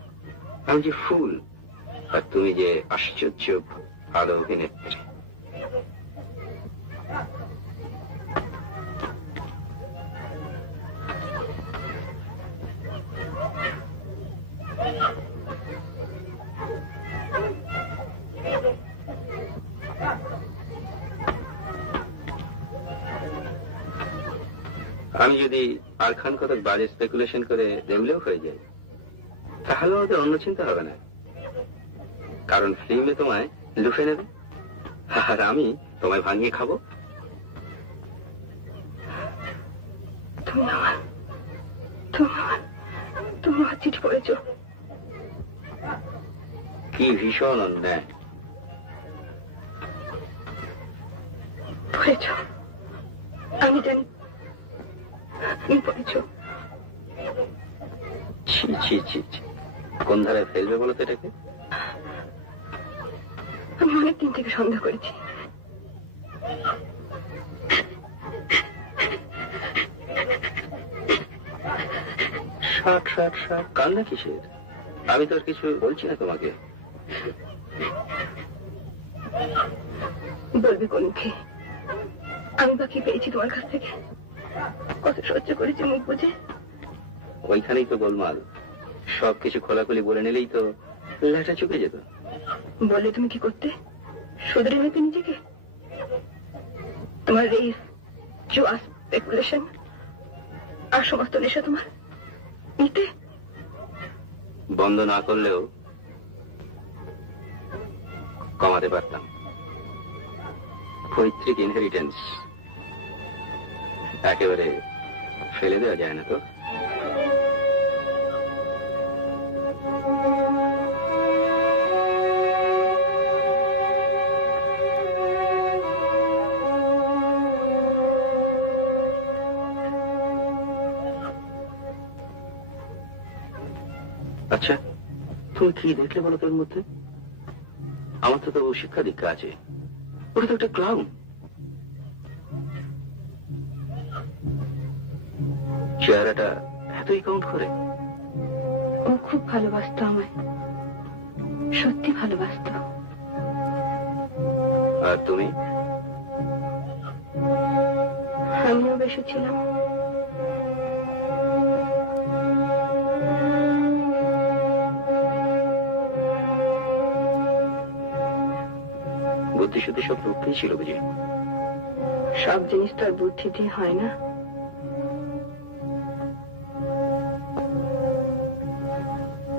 আমি যে ফুল, আর তুমি যে আশ্চর্য ভালো অভিনেত্রী। আমি যদি আর খান কত বাজে স্পেকুলেশন করে দেমলেও হয়ে যাই, তাহলে ওদের অন্য চিন্তা হবে না, কারণ ফিল্মে তোমায় লুফে নেবে আর আমি তোমায় ভাঙিয়ে খাবো। তুমি আমার চিঠি পড়েছ? কি ভীষণ অন্যায়। পড়েছ? আমি জানি তুমি পড়েছ। ছি ছি ছি ছি, কোন ধারে ফেলবে বলো তো এটাকে? আমি অনেকদিন থেকে সন্দেহ করেছি। ষাট ষাট ষাট, কান্না কিসের? আমি তো আর কিছু বলছি না তোমাকে। বলবি কোন মুখে? আমি বা কি পেয়েছি তোমার কাছ থেকে? কত সহ্য করেছি মুখ বুঝে। ওইখানেই তো গোলমাল, সবকিছু খোলাখুলি বলে নিলেই তো লেটা চুকে যেত। বলে তুমি কি করতে? শুধরে নিতে নিজেকে? তোমার এই জুয়া স্পেকুলেশন আর সমস্ত নেশা তোমার নিতে? বন্ধ না করলেও কমাতে পারতাম। পৈতৃক ইনহেরিটেন্স একেবারে ফেলে দেওয়া যায় না তো। আচ্ছা, তুমি কি দেখলে বলো তোর মধ্যে? আমার তো শিক্ষা দীক্ষা আছে, ওটা তো একটা ক্লাউন। চেহারাটা এতই কাউন্ট করে? ও খুব ভালোবাসতো আমায়, সত্যি ভালোবাসতো। আর তুমি? আমিও বেসেছিলাম। বুদ্ধি শুদ্ধি সব রূপেই ছিল বুঝি? সব জিনিস তো আর বুদ্ধি দিয়ে হয় না।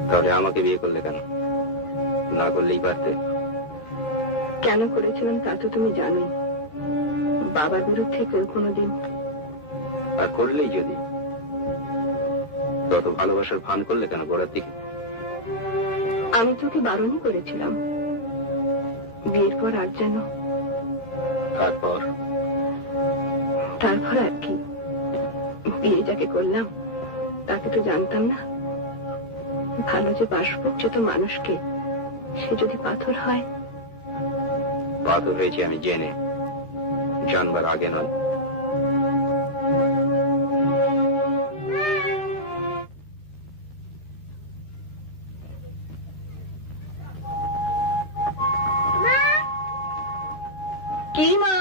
তাহলে আমাকে বিয়ে করলে কেন? না করলেই পারতে। কেন করেছিলাম তা তো তুমি জানোই। বাবার বিরুদ্ধে কেউ কোনোদিন। আর করলেই যদি, তত ভালোবাসার ভান করলে কেন গোড়ার দিকে? আমি তোকে বারণই করেছিলাম বিয়ের পর আর যেন। তারপর আর কি, বিয়ে যাকে করলাম তাকে তো জানতাম না ভালো যে বাসবো। যে তো মানুষকে, সে যদি পাথর হয়। পাথর হয়েছে আমি জেনে, জানবার আগে নয়। কি মা?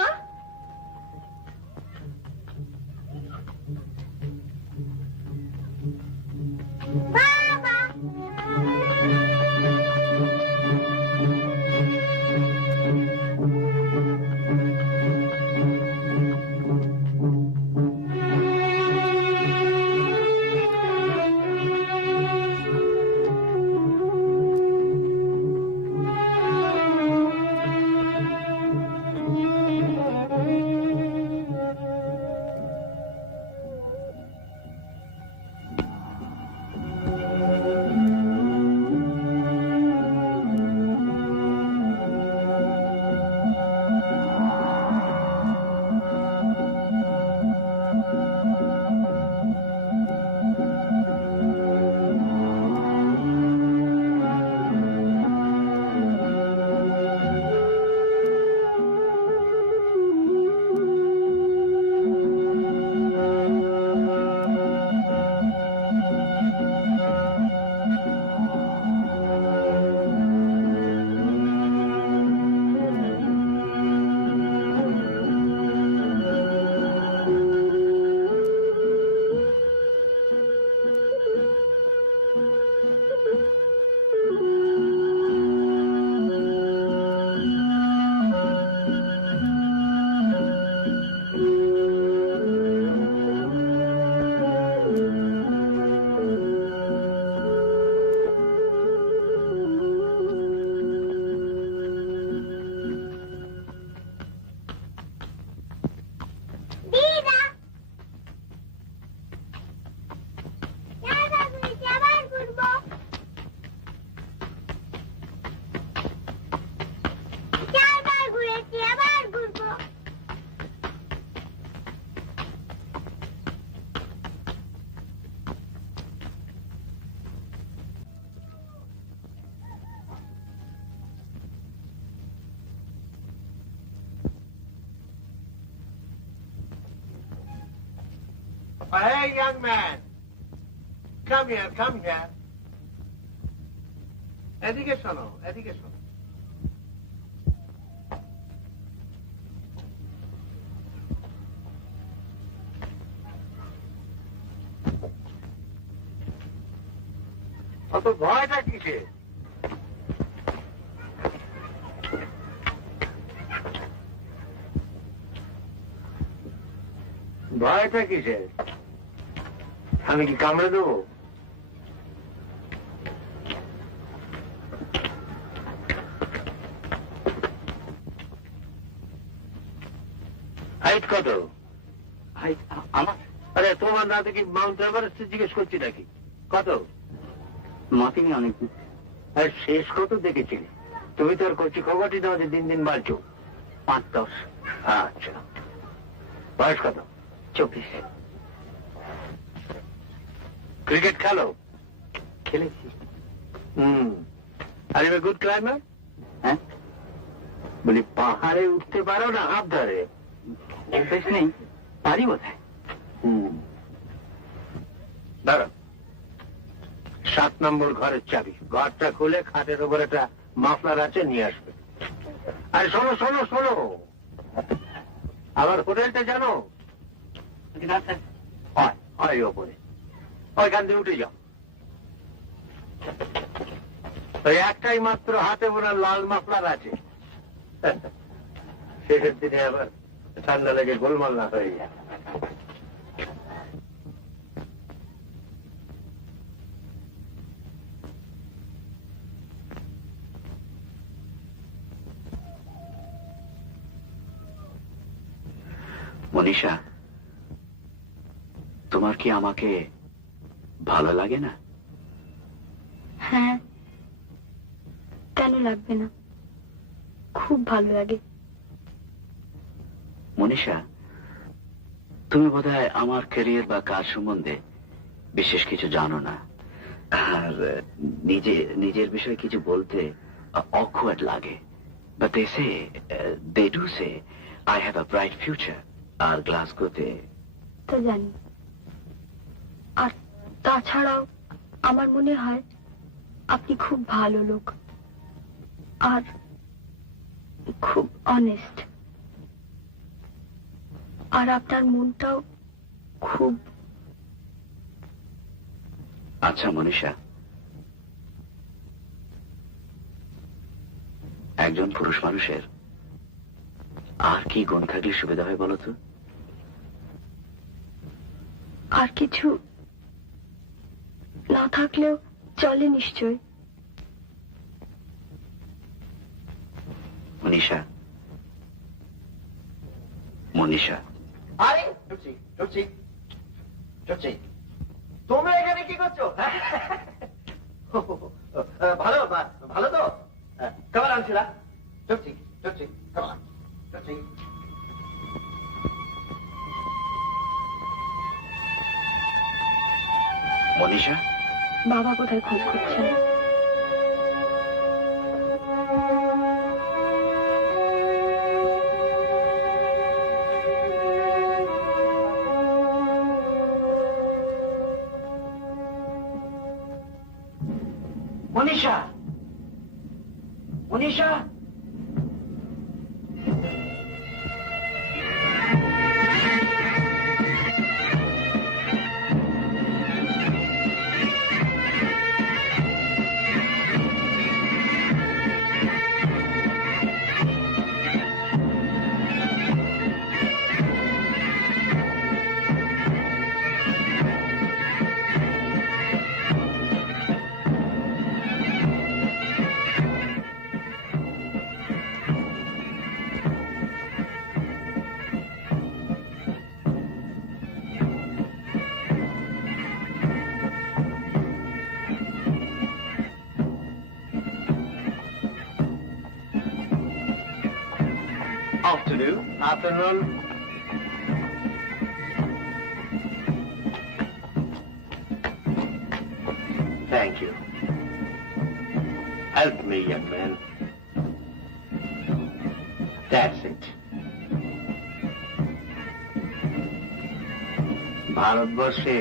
Hey, young man. Come here, come here. এদিকে শোনো, এদিকে শোনো। অত ভয়টা কিসে? ভয়টা কিসে? আমি কি কামড়ে দেবো? হাইট কত? হাইট আমার? আরে তোমার না দেখি মাউন্ট এভারেস্ট জিজ্ঞেস করছি নাকি? কত? মাপিনি অনেক। আরে শেষ কত দেখেছিলে? তুমি তো আর কচি খবরটি দাও যে দিন দিন বাড়ছো। 5-10। আচ্ছা, বয়স কত? 24। ক্রিকেট খেলো? খেলেছি। Are you a good climber? হ্যাঁ, বলি পাহাড়ে উঠতে পারো না হাত ধরে? অভ্যেস নেই, পারি বোধহয়। ধরো 7 নম্বর ঘরের চাবি। ঘরটা খুলে খাটের উপর একটা মাফলার আছে, নিয়ে আসবে। আর শোনো শোনো শোনো, আবার হোটেলটা জানো? হয় হয় ওপরে, ওইখান দিয়ে উঠে যাও। ওই একটাই মাত্র হাতে বোনা লাল মাফলার আছে। শেষের দিনে আবার ঠান্ডা লেগে গোলমাল না হয়ে যায়। মনীষা, তোমার কি আমাকে ভালো লাগে না? হ্যাঁ, কেন লাগবে না, খুব ভালো লাগে। মনীষা, তুমি বোধহয় আমার ক্যারিয়ার বা কাজ সম্বন্ধে বিশেষ কিছু জানো না, আর নিজের বিষয়ে কিছু বলতে অকওয়ার্ড লাগে। But they do say I have a bright future. আর গ্লাসগোতে তা জানি, আর তাছাড়াও আমার মনে হয় আপনি খুব ভালো লোক আর খুব অনেস্ট, আর আপনার মনটাও খুব। আচ্ছা মনীষা, একজন পুরুষ মানুষের আর কি গুণ থাকলে সুবিধা হয় বলো তো? আর কিছু না থাকলেও চলে নিশ্চয়। মনীষা, মনীষা। আরে ঢুকছি ঢুকছি ঢুকছি। তোমরা এখানে কি করছো? ভালো ভালো তো? খাবার আনছিলা? ঢুকছি ঢুকছি, খাবার ঢুকছি। মনীষা, বাবা কোথায় খোঁজ করছেন? Manisha, Manisha. Afternoon. Thank you. Help me, young man. That's it. ভারতবর্ষে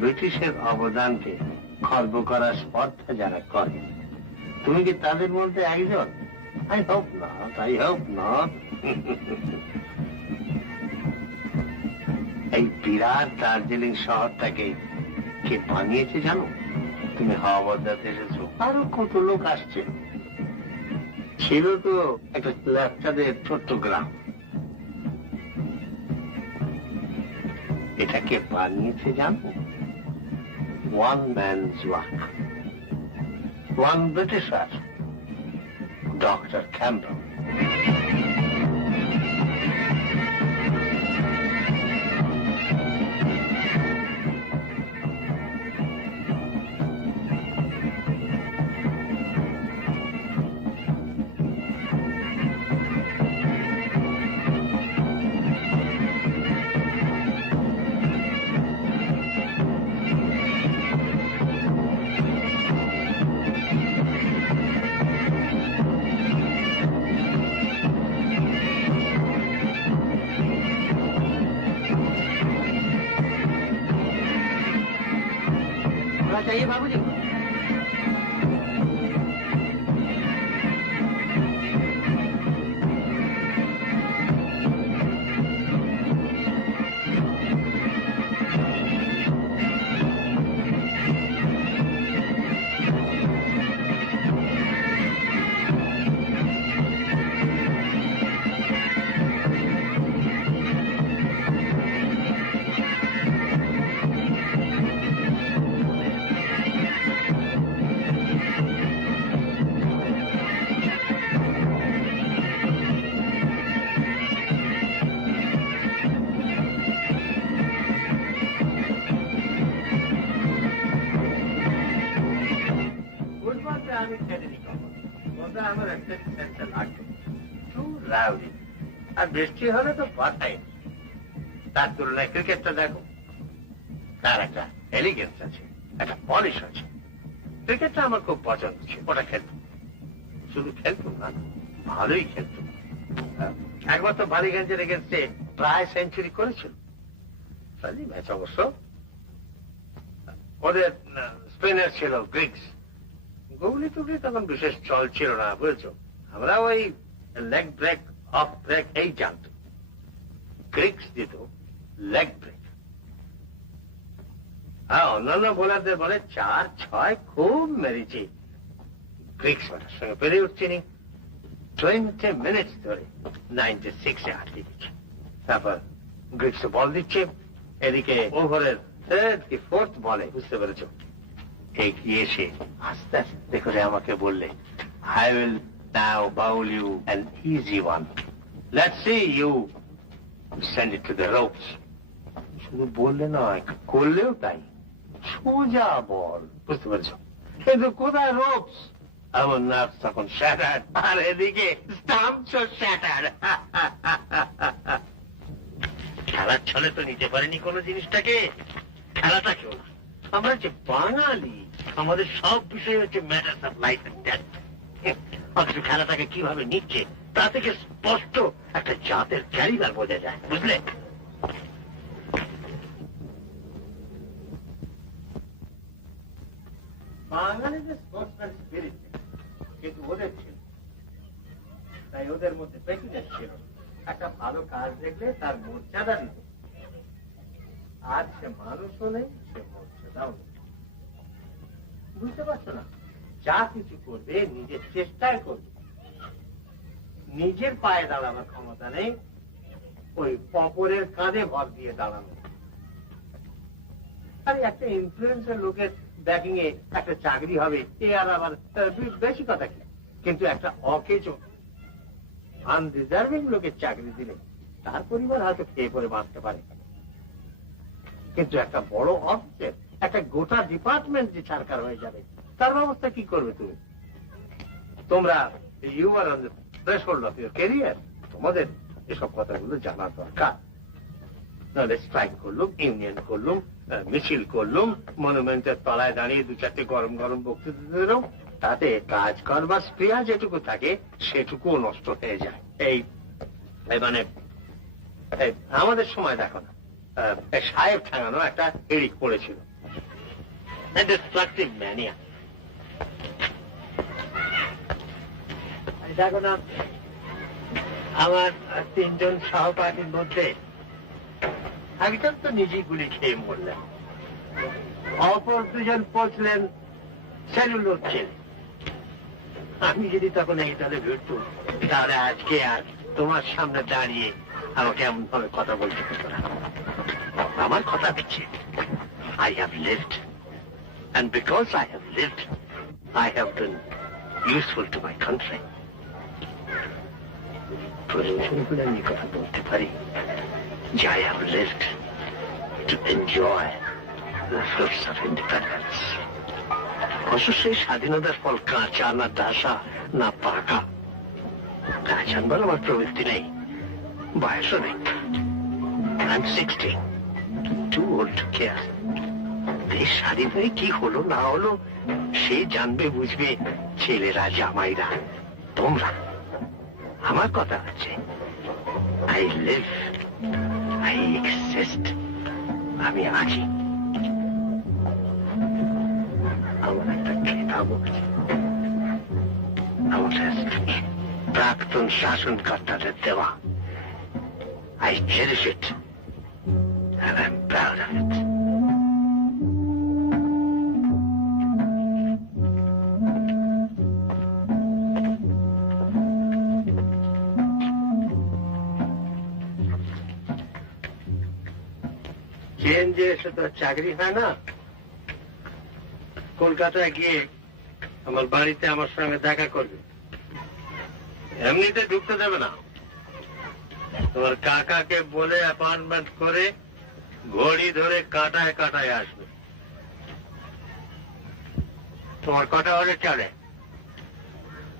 ব্রিটিশের অবদানকে খর্ব করার স্পর্ধা যারা করে, তুমি কি তাদের মধ্যে একজন? I hope not, I hope not. এই বিরাট দার্জিলিং শহরটাকে কে বানিয়েছে জানো? তুমি হাওয়া বদলাতে এসেছো, আরো কত লোক আসছে। ছিল তো একটা ল্যাপচাদের ছোট্ট গ্রাম, এটাকে বানিয়েছে জানো? One man's work, one Britisher, doctor Campbell. चाहिए बाबूजी? আর বৃষ্টি হলে তো কথাই, তার তুলনায় ক্রিকেটটা দেখো, তার একটা এলিগেন্স আছে, একটা পলিশ আছে। ক্রিকেটটা আমার খুব পছন্দ ছিল, ওটা খেলতো, শুধু খেলতো না, ভালোই খেলতো। একবার তো বালিগঞ্জের এগেন্স্টে প্রায় সেঞ্চুরি করেছিল। ম্যাচ অবশ্য ওদের স্পিনার ছিল গ্রিক্স, গুগলি টুগলি তখন বিশেষ চল ছিল না, বুঝেছো? আমরা ওই লেগ ব্রেক, অফ ব্রেক এই জানতো, গ্রিক্স দিত লেগ ব্রেক। হ্যাঁ, অন্যান্য বোলারদের বলে 4-6 খুব মেরেছি, গ্রিক্স ওটার সঙ্গে পেরে উঠছিনি। 20 মিনিটস ধরে 96-এ আটকে দিচ্ছে। তারপর গ্রিক্স বল দিচ্ছে, এদিকে ওভারের 3rd কি 4th বলে, বুঝতে পেরেছ, এগিয়ে এসে আস্তে আস্তে করে আমাকে বললে, I will now bowl you an easy one. Let's see you send it to the ropes. শুধু বললে নয়, করলেও তাই, সোজা বল, বুঝতে পেরেছ? কিন্তু কোথায় রোপস? আমার নার্ভস তখন শ্যাটার্ড, আর এদিকে স্টাম্পসও শ্যাটার্ড। খেলার ছলে তো নিতে পারেনি কোনো জিনিসটাকে, খেলাটাকেও না। আমরা যে বাঙালি, আমাদের সব বিষয় হচ্ছে matters of life and death. অথচ খেলাটাকে কিভাবে নিচ্ছে তা থেকে স্পষ্ট একটা জাতের ক্যারিবার বোঝা যায়, বুঝলে? বাঙালিদের স্পোর্টসম্যান স্পিরিট কিন্তু ওদের ছিল, তাই ওদের মধ্যে প্রেসিডেন্ট ছিল, একটা ভালো কাজ দেখলে তার মর্যাদা দিত। আজ সে মানুষও নেই, সে মর্যাদাও নেই, বুঝতে পারছো না? যা কিছু করবে নিজের চেষ্টায় করবে, নিজের পায়ে দাঁড়ানোর ক্ষমতা নেই, ওই অপরের কাঁধে ভর দিয়ে দাঁড়ানো। আরে একটা ইনফ্লুয়েন্সের লোকের ব্যাটিং এ একটা চাকরি হবে, এ আর আবার বেশি কথা কি? কিন্তু একটা অকেজো আনডিজার্ভিং লোকের চাকরি দিলে তার পরিবার হয়তো খেয়ে পরে বাঁচতে পারে, কিন্তু একটা বড় অফিসের একটা গোটা ডিপার্টমেন্ট যে সরকার হয়ে যাবে, তার ব্যবস্থা কি করবে তুমি? তোমরা you are on the threshold of your career, তোমাদের এসব কথাগুলো জানার দরকার। নাহলে স্ট্রাইক করলুম, ইউনিয়ন করলুম, মিছিল করলুম, মনুমেন্টের তলায় দাঁড়িয়ে 2-4টে গরম গরম বক্তৃতা দিলাম, তাতে কাজ করবার স্প্রিয়া যেটুকু থাকে সেটুকুও নষ্ট হয়ে যায়। এই মানে আমাদের সময় দেখো না, সাহেব ঠাঙানো একটা এরিক পড়েছিল। Destructive mania. দেখো না, আমার 3 জন সহপাঠীর মধ্যে একজন তো নিজেই গুলি খেয়ে মরলেন, অপর 2 জন পচলেন সেলুলোর ছেলে। আমি যদি তখন এই দলে ভিড়তুম, তাহলে আজকে আর তোমার সামনে দাঁড়িয়ে আমাকে এমন ভাবে কথা বলতে হতো না। আমার কথা হচ্ছে, I have lived, and because I have lived, I have been useful to my country. প্রয়োজন হলে আমি কথা বলতে পারি যে I have lived to enjoy the fruits of independence. অবশ্যই স্বাধীনতার ফল কাঁচা না দাসা না পাকা, তা জানবার আমার প্রবৃত্তি নেই, বয়সও নেই। I'm 60, too old to care. দেশ স্বাধীন হয়ে কি হলো না হলো সে জানবে বুঝবে ছেলেরা, জামাইরা, তোমরা। আমার কথা হচ্ছে, I live, I exist, আমি আছি। আমার একটা খেতাব আছে, আমাদের প্রাক্তন শাসনকর্তাদের দেওয়া। I cherish it, and I'm proud of it. চেঞ্জে এসে তো চাকরি হয় না। কলকাতায় গিয়ে আমার বাড়িতে আমার সঙ্গে দেখা করবে, এমনিতে ঢুকতে দেবে না। তোমার কাকাকে বলে অ্যাপয়েন্টমেন্ট করে ঘড়ি ধরে কাটায় কাটায় আসবে। তোমার কটা হলে চলে?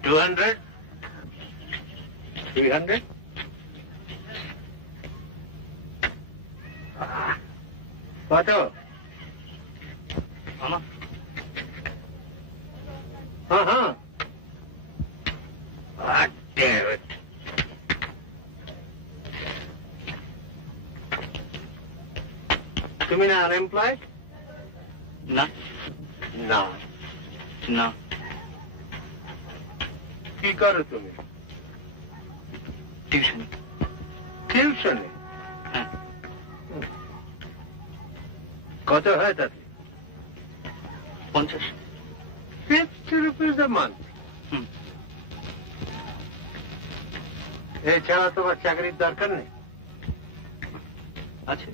200, 300? কত? হ্যাঁ, damn it. তুমি না আনএমপ্লয়েড? না না। না। কি করো তুমি? টিউশন। টিউশনে? হ্যাঁ। কত হয় তাতে? 50। 50 rupees a month? এছাড়া তোমার চাকরির দরকার নেই? আছে।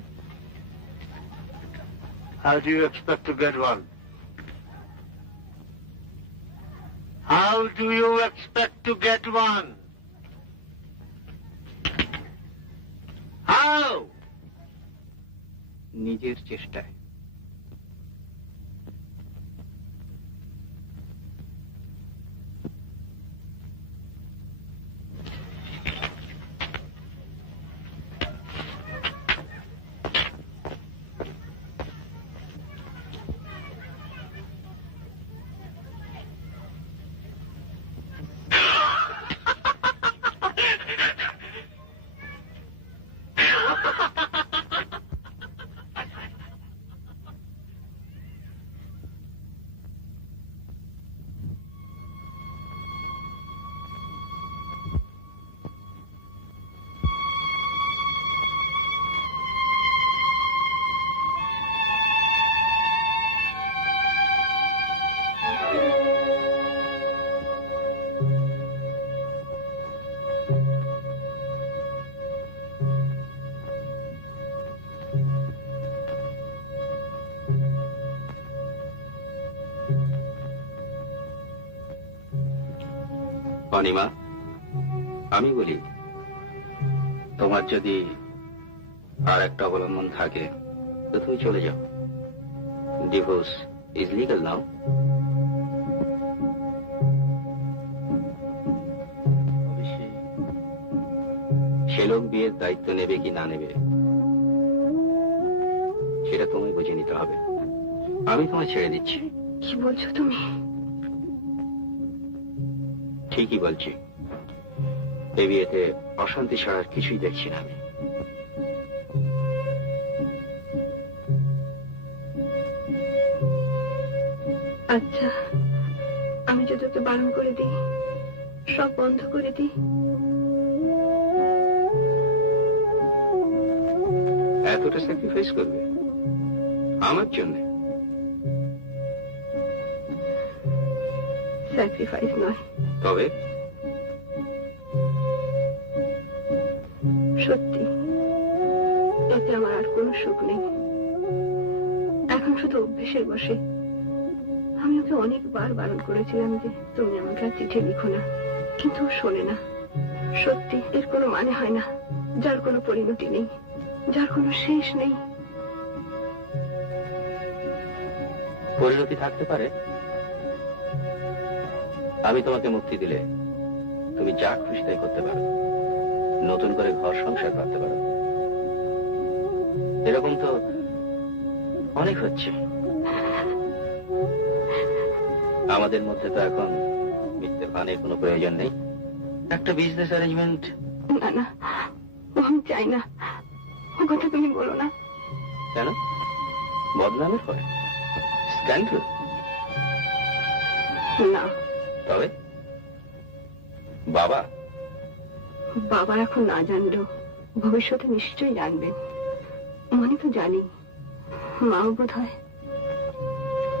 How do you expect to get one? How do you expect to get one? How? নিজের চেষ্টায়। অনিমা, আমি বলি, তোমার যদি আর একটা অবলম্বন থাকে তো তুমি চলে যাও। ডিভোর্স ইজ লিগাল নাও। অবশ্যই সে লোক বিয়ের দায়িত্ব নেবে কি না নেবে সেটা তোমায় বুঝে নিতে হবে। আমি তোমায় ছেড়ে দিচ্ছি। কি বলছো তুমি? ঠিকই বলছি। এই বিয়েতে অশান্তি ছাড়ার কিছুই দেখছি না আমি। আচ্ছা, আমি যদি ওকে বারণ করে দিই, সব বন্ধ করে দিই? এতটা স্যাক্রিফাইস করবে আমার জন্য? স্যাক্রিফাইস নয়, তবে সত্যি এতে আমার আর কোনো সুখ নেই। এখন শুধু অভ্যেসের বসে। আমি ওকে অনেকবার বারণ করেছিলাম যে তুমি আমাকে আর চিঠি লিখো না, কিন্তু ও শোনে না। সত্যি এর কোনো মানে হয় না, যার কোনো পরিণতি নেই, যার কোনো শেষ নেই। পরিণতি থাকতে পারে। আমি তোমাকে মুক্তি দিলে তুমি যা খুশি তাই করতে পারো, নতুন করে ঘর সংসার করতে পারো। এরকম তো অনেক হচ্ছে। আমাদের মধ্যে তো এখন মিথ্যে ভানের কোনো প্রয়োজন নেই। একটা বিজনেস অ্যারেঞ্জমেন্ট। না না, আমি চাই না। ও কথা তুমি বলো না। কেন? বদনামের পরে স্ক্যান্ডাল? না। তবে বাবা? বাবার এখন না জানলেও ভবিষ্যতে নিশ্চয়ই জানবেন। মনে তো জানি, মাও বোধ হয়।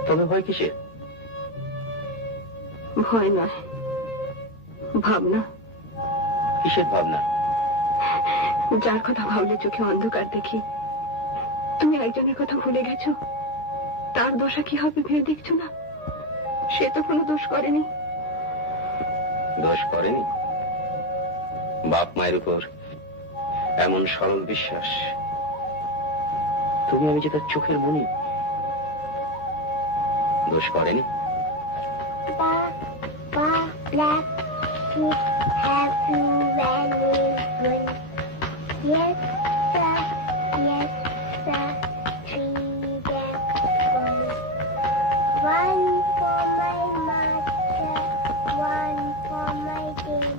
তবে ভয় কিসের? ভয় নয়, ভাবনা। কিসের ভাবনা? যার কথা ভাবলে চোখে অন্ধকার দেখি। তুমি একজনের কথা ভুলে গেছো, তার দোষা কি হবে ভেবে দেখছো না? সে তো কোনো দোষ করেনি। দোষ করেনি? বাপ মায়ের উপর এমন সরল বিশ্বাস। তুমি আমি যে তার চোখের মনি। দোষ করেনি? Black sheep have you very good? Yes, sir. Yes, sir. 3 black ones. 1 for my master, 1 for my king.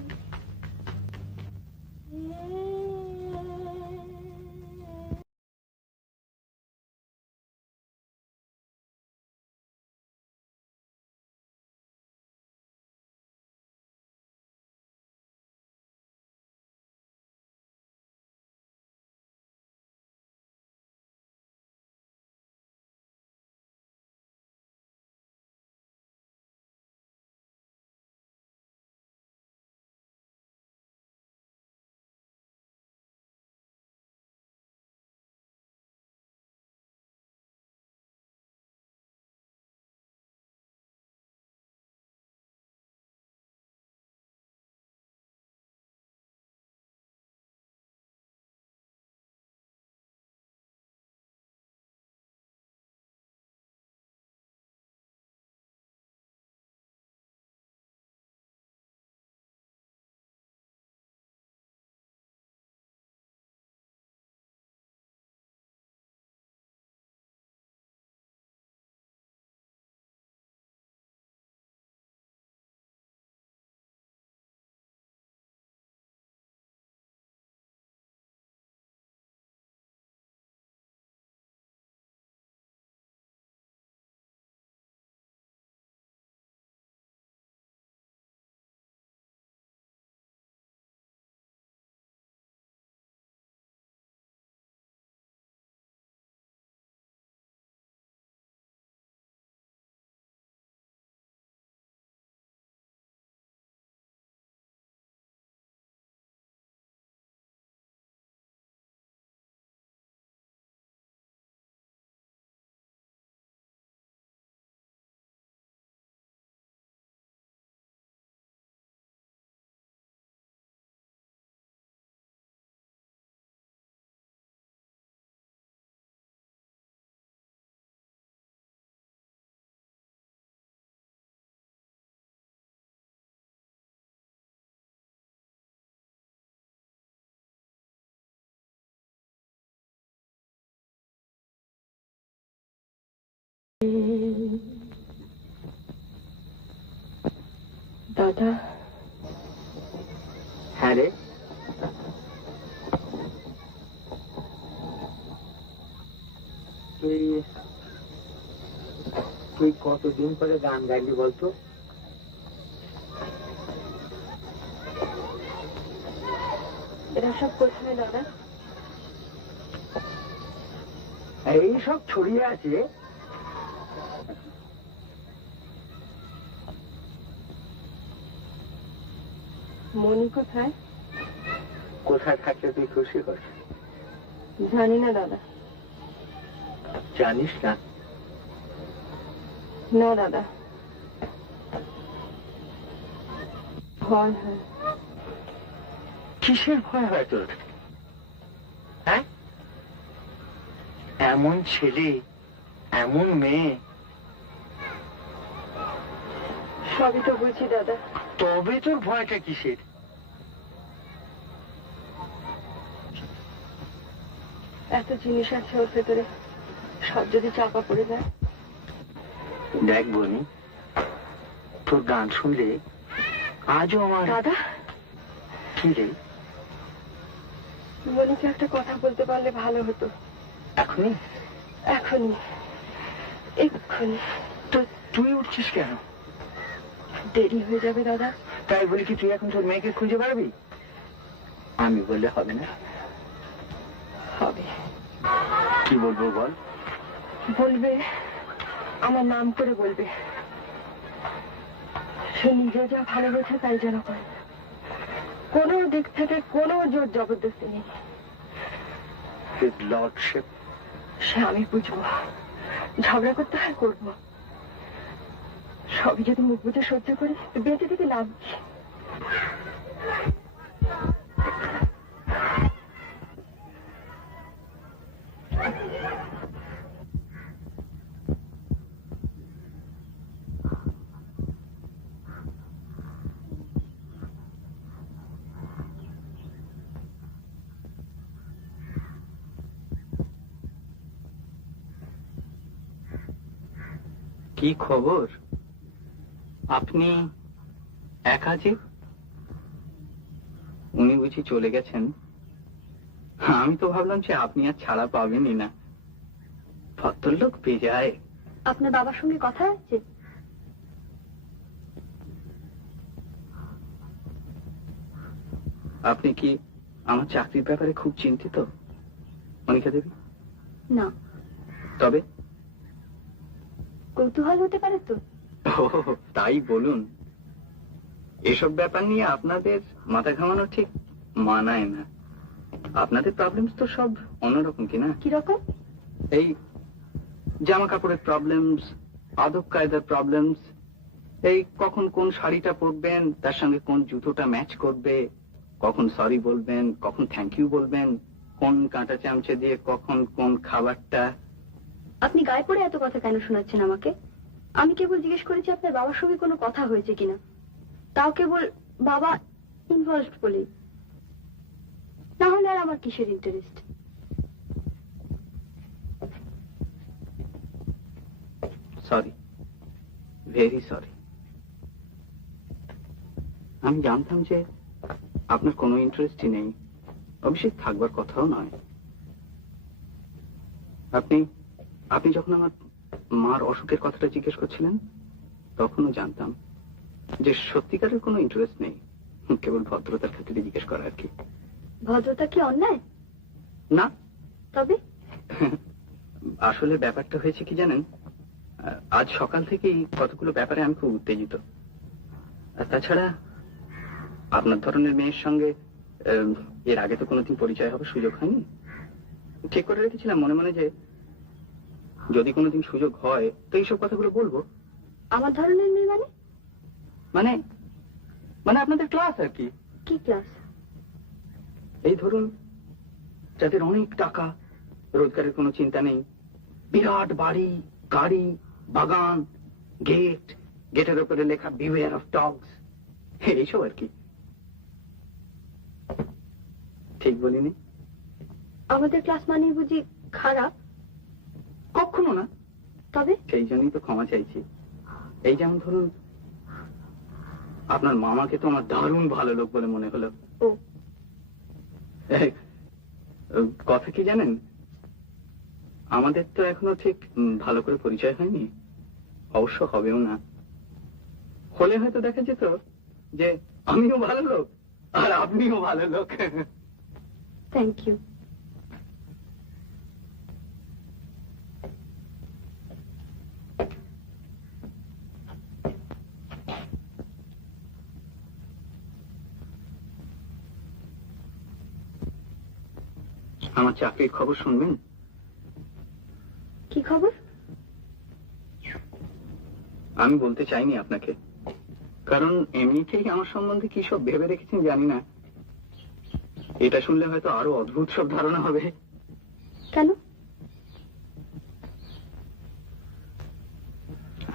দাদা। হ্যাঁ রে, তুই কত কতদিন পরে গান গাইলি বলতো? এরা সব কোথায় দাদা? এই সব ছড়িয়ে আছে। মনি কোথায়? কোথায় থাকলে তুই খুশি হস? জানি না দাদা। জানিস না? না দাদা, ভয় হয়। কিসের ভয় হয় তোর? হ্যাঁ, এমন ছেলে, এমন মেয়ে। সবই তো বুঝি দাদা। তবে তোর ভয়টা কিসের? এত জিনিস আছে ওর ভেতরে, সব যদি চাপা পড়ে যায়। দেখ বনি, তোর গান শুনলে আজও আমার। দাদা, কি রে? মনিকে একটা কথা বলতে পারলে ভালো হতো। এখনই? এখনই, এক্ষুনি। তো তুই উঠছিস কেন? দেরি হয়ে যাবে দাদা। তাই বলি কি তুই এখন তোর মেয়েকে খুঁজে পারবি? আমি বললে হবে না। হবে। কি বলবো বল? বলবে, আমার নাম করে বলবে। সে নিজে যা ভালোবেসে তাই যেন করে, কোনো দিক থেকে কোনো জোর জবরদস্তি নেই। His lordship. সে আমি বুঝবো, ঝগড়া করতে হয় করবো। সবই যদি মুখ বুঝে সহ্য করি, বেঁচে থেকে লাভ কি? কি খবর? আপনি একা যে? উনি বুঝি চলে গেছেন? আমি তো ভাবলাম যে আপনি আর ছাড়া পাবেনই না। ভদ্রলোক বেজায়। আপনার বাবার সঙ্গে কথা হচ্ছে? আপনি কি আমার চাকরির ব্যাপারে খুব চিন্তিত মনিকা দেবী? না। তবে কৌতূহল হতে পারে তো। ও তাই বলুন। এসব ব্যাপার নিয়ে আপনাদের মাথা ঘামানো ঠিক মানায় না। আপনাদের প্রবলেমস তো সব অন্যরকম, কিনা? কিরকম? এই জামা কাপড়ের প্রবলেমস, আদব কায়দার প্রবলেমস, এই কখন কোন শাড়িটা পরবেন, তার সঙ্গে কোন জুতোটা ম্যাচ করবে, কখন সরি বলবেন, কখন থ্যাংক ইউ বলবেন, কোন কাঁটা চামচে দিয়ে কখন কোন খাবারটা। আপনি গায়ে পড়ে এত কথা কেন শোনাচ্ছেন আমাকে? আমি কেবল জিজ্ঞেস করেছি আপনার বাবার সঙ্গে কোনো কথা হয়েছে কিনা, তাও কেবল বাবা ইনভলভড বলেই। না হলে আর আমার কিসের ইন্টারেস্ট? Sorry, very sorry. আমি জানতাম যে আপনার কোনো ইন্টারেস্টই নেই, অবশ্যই থাকবার কথাও নয়। আপনি আপনি যখন আমার মার অসুখের কথাটা জিজ্ঞেস করছিলেন, তখনও জানতাম যে সত্যিকারের কোনো ইন্টারেস্ট নেই, কেবল ভদ্রতার খাতিরে জিজ্ঞেস করা আর কি। ভদ্রতা কি অন্যায়? না। তবে আসলে ব্যাপারটা হয়েছে কি জানেন, আজ সকাল থেকেই কতগুলো ব্যাপারে আমি খুব উত্তেজিত। আর তাছাড়া আপনার ধরনের মেয়ের সঙ্গে এর আগে তো কোনোদিন পরিচয় হবার সুযোগ হয়নি। ঠিক করে রেখেছিলাম মনে মনে যে যদি কোনোদিন সুযোগ হয় তো এইসব কথাগুলো বলবো। আমার ধরনের মেয়ে মানে? মানে মানে আপনাদের ক্লাস আর কি। কি ক্লাস? এই ধরুন, যাদের অনেক টাকা, রোজগারের কোনো চিন্তা নেই, বিরাট বাড়ি, গাড়ি, বাগান, গেট, গেটের উপরে লেখা বিওয়্যার অফ ডগস, এইসব আর কি। ঠিক বলিনি? আমাদের ক্লাস মানে বুঝি খারাপ? কখনো না। তবে সেই জন্যই তো ক্ষমা চাইছি। এই যেমন ধরুন, আপনার মামাকে তো আমার দারুণ ভালো লোক বলে মনে হলো। ও কথা কি জানেন, আমাদের তো এখনো ঠিক ভালো করে পরিচয় হয়নি। অবশ্য হবেও না। হলে হয়তো দেখা যেত যে আমিও ভালো লোক আর আপনিও ভালো লোক। Thank you. আমার চাকরির খবর শুনবেন? কি খবর? আমি বলতে চাইনি আপনাকে, কারণ এমনিতেই আমার সম্বন্ধে কি সব ভেবে রেখেছেন জানি না। এটা শুনলে হয়তো আরো অদ্ভুত সব ধারণা হবে। কেন?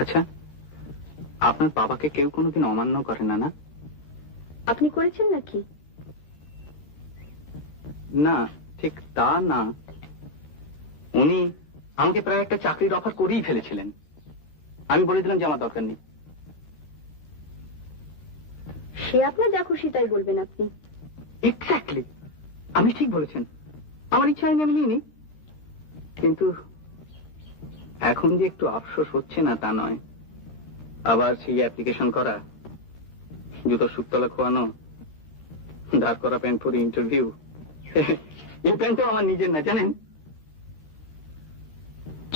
আচ্ছা, আপনার বাবাকে কেউ কোনোদিন অমান্য করে না? না, আপনি করেছেন নাকি? না, ঠিক তা না। উনি আমাকে প্রায় একটা চাকরির অফার করেই ফেলেছিলেন। আমি বলে দিলাম যে আমার দরকার নেই। সে আপনার যা খুশি তাই বলবেন আপনি। এক্স্যাক্টলি, আমি ঠিক বলেছেন। আমার ইচ্ছা হয়নি আমি নিইনি, কিন্তু এখন যে একটু আফসোস হচ্ছে না তা নয়। আবার সেই অ্যাপ্লিকেশন করা, জুতোর সুতলা খোয়ানো, দাঁড় করা প্যান্ট পরে ইন্টারভিউ। এই প্যান্টটাও আমার নিজের না জানেন।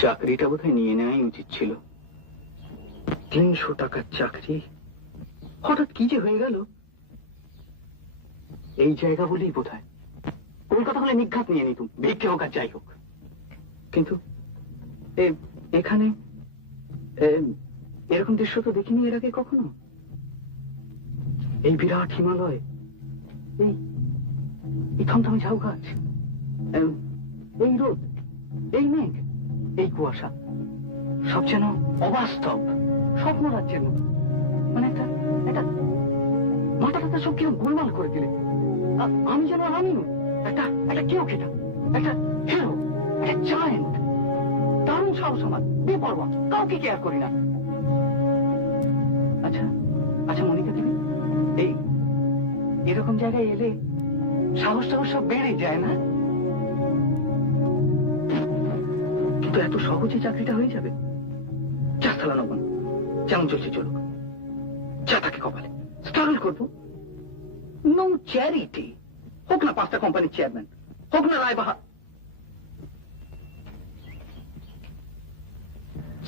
চাকরিটা বোধহয় নিয়ে নেওয়াই উচিত ছিল। 300 টাকার চাকরি হঠাৎ কি যে হয়ে গেল। এই জায়গা বলেই বোধহয় কলকাতা হলে নিঘাত নিয়ে নিতুম, ভিক্ষে হোক আর যাই হোক। কিন্তু এখানে এরকম দৃশ্য তো দেখিনি এর আগে কখনো। এই বিরাট হিমালয়, এই থমথমে ঝাউ গাছ, এই রোদ, এই মেঘ, এই কুয়াশা, সব যেন অবাস্তব, স্বপ্ন রাজ্যের মতো। মানে একটা মাথাটা সব কিরকম গোলমাল করে দিলে। আমি যেন আমি একটা কেউ কেটা, একটা হিরো, একটা জায়েন্ট, দারুণ সাহস আমার, বেপরোয়া, কাউকে কেয়ার করি না। আচ্ছা আচ্ছা মনিকা দেবী, এরকম জায়গায় এলে সাহস টাহস সব বেড়ে যায় না? কিন্তু এত সহজে চাকরিটা হয়ে যাবে? যা চালানো যেমন চলছে চলুক, যা থাকে কপালে, স্ট্রাগল করবো। নো চ্যারিটি, হোক না 5টা কোম্পানির চেয়ারম্যান, হোক না রায়বাহা।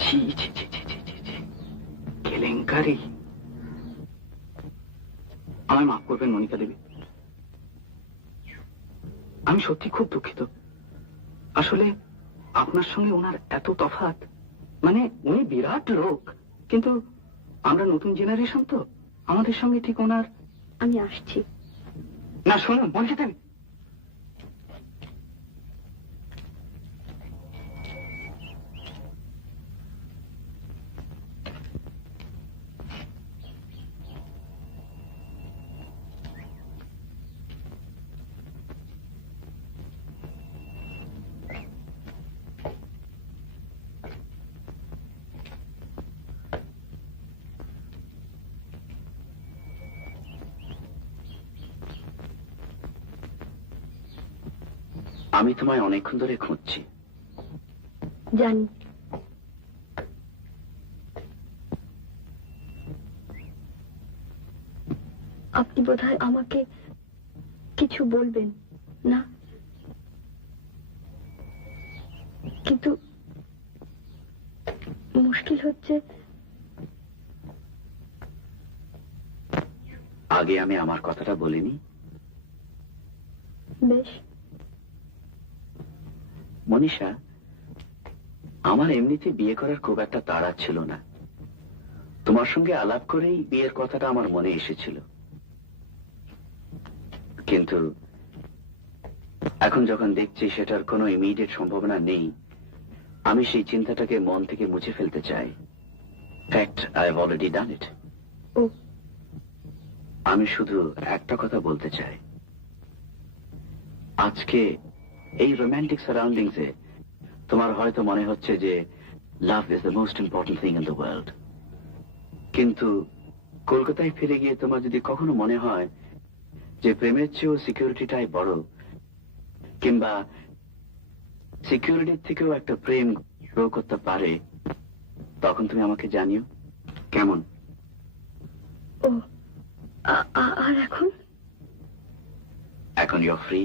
ছি ছি ছি ছি ছি ছি ছি, কেলেঙ্কারি। আমায় মাফ করবেন মনিকা দেবী, আমি সত্যি খুব দুঃখিত। আসলে আপনার সঙ্গে ওনার এত তফাৎ। মানে উনি বিরাট লোক, কিন্তু আমরা নতুন জেনারেশন তো, আমাদের সঙ্গে ঠিক ওনার। আমি আসছি। না শুনুন মনিকা দেবী, আমি তোমায় অনেকক্ষণ ধরে খুঁজছি। জানি। আপনি বোধহয় আমাকে কিছু বলবেন না, কিন্তু মুশকিল হচ্ছে। আগে আমি আমার কথাটা বলিনি? বেশ। মনীষা, আমার এমনিতে বিয়ে করার খুব একটা তাড়া ছিল না। তোমার সঙ্গে আলাপ করেই বিয়ের কথাটা আমার মনে এসেছিল। কিন্তু এখন যখন দেখছি সেটার কোনো ইমিডিয়েট সম্ভাবনা নেই, আমি সেই চিন্তাটাকে মন থেকে মুছে ফেলতে চাই। Fact, I have already done it. আমি শুধু একটা কথা বলতে চাই। আজকে এই রোম্যান্টিক সারাউন্ডিংসে তোমার হয়তো মনে হচ্ছে যে love is the most important thing in the world, কিন্তু কলকাতায় ফিরে গিয়ে তোমার যদি কখনো মনে হয় যে প্রেমের চেয়েও সিকিউরিটিটাই বড়, কিংবা সিকিউরিটির থেকেও একটা প্রেম গ্রো করতে পারে, তখন তুমি আমাকে জানিও কেমন। ও আর এখন? এখন ইউ ফ্রি।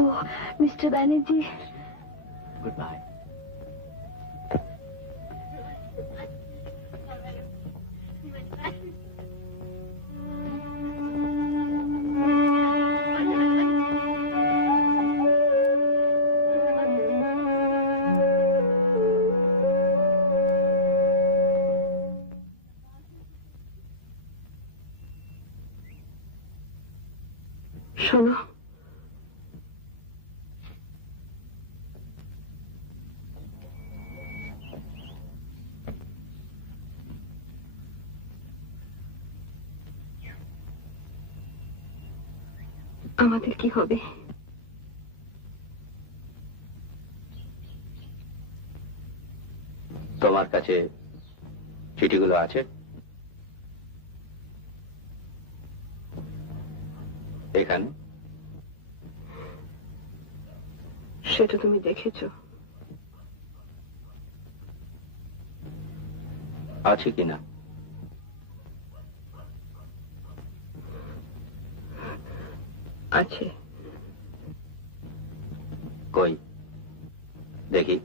ও মিস্টার ব্যানার্জি, গুড বাই। শোনো, আমাদের কি হবে? তোমার কাছে চিঠিগুলো আছে? এখানে সেটা তুমি দেখেছো? আছে কিনা? আছে। কই দেখি।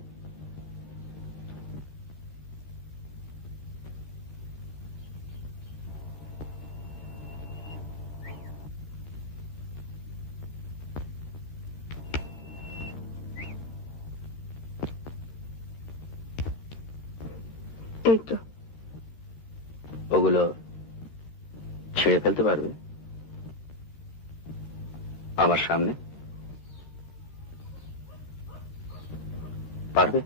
এই তো। ওগুলো ছেড়ে ফেলতে পারবে আমার সামনে? পারবে?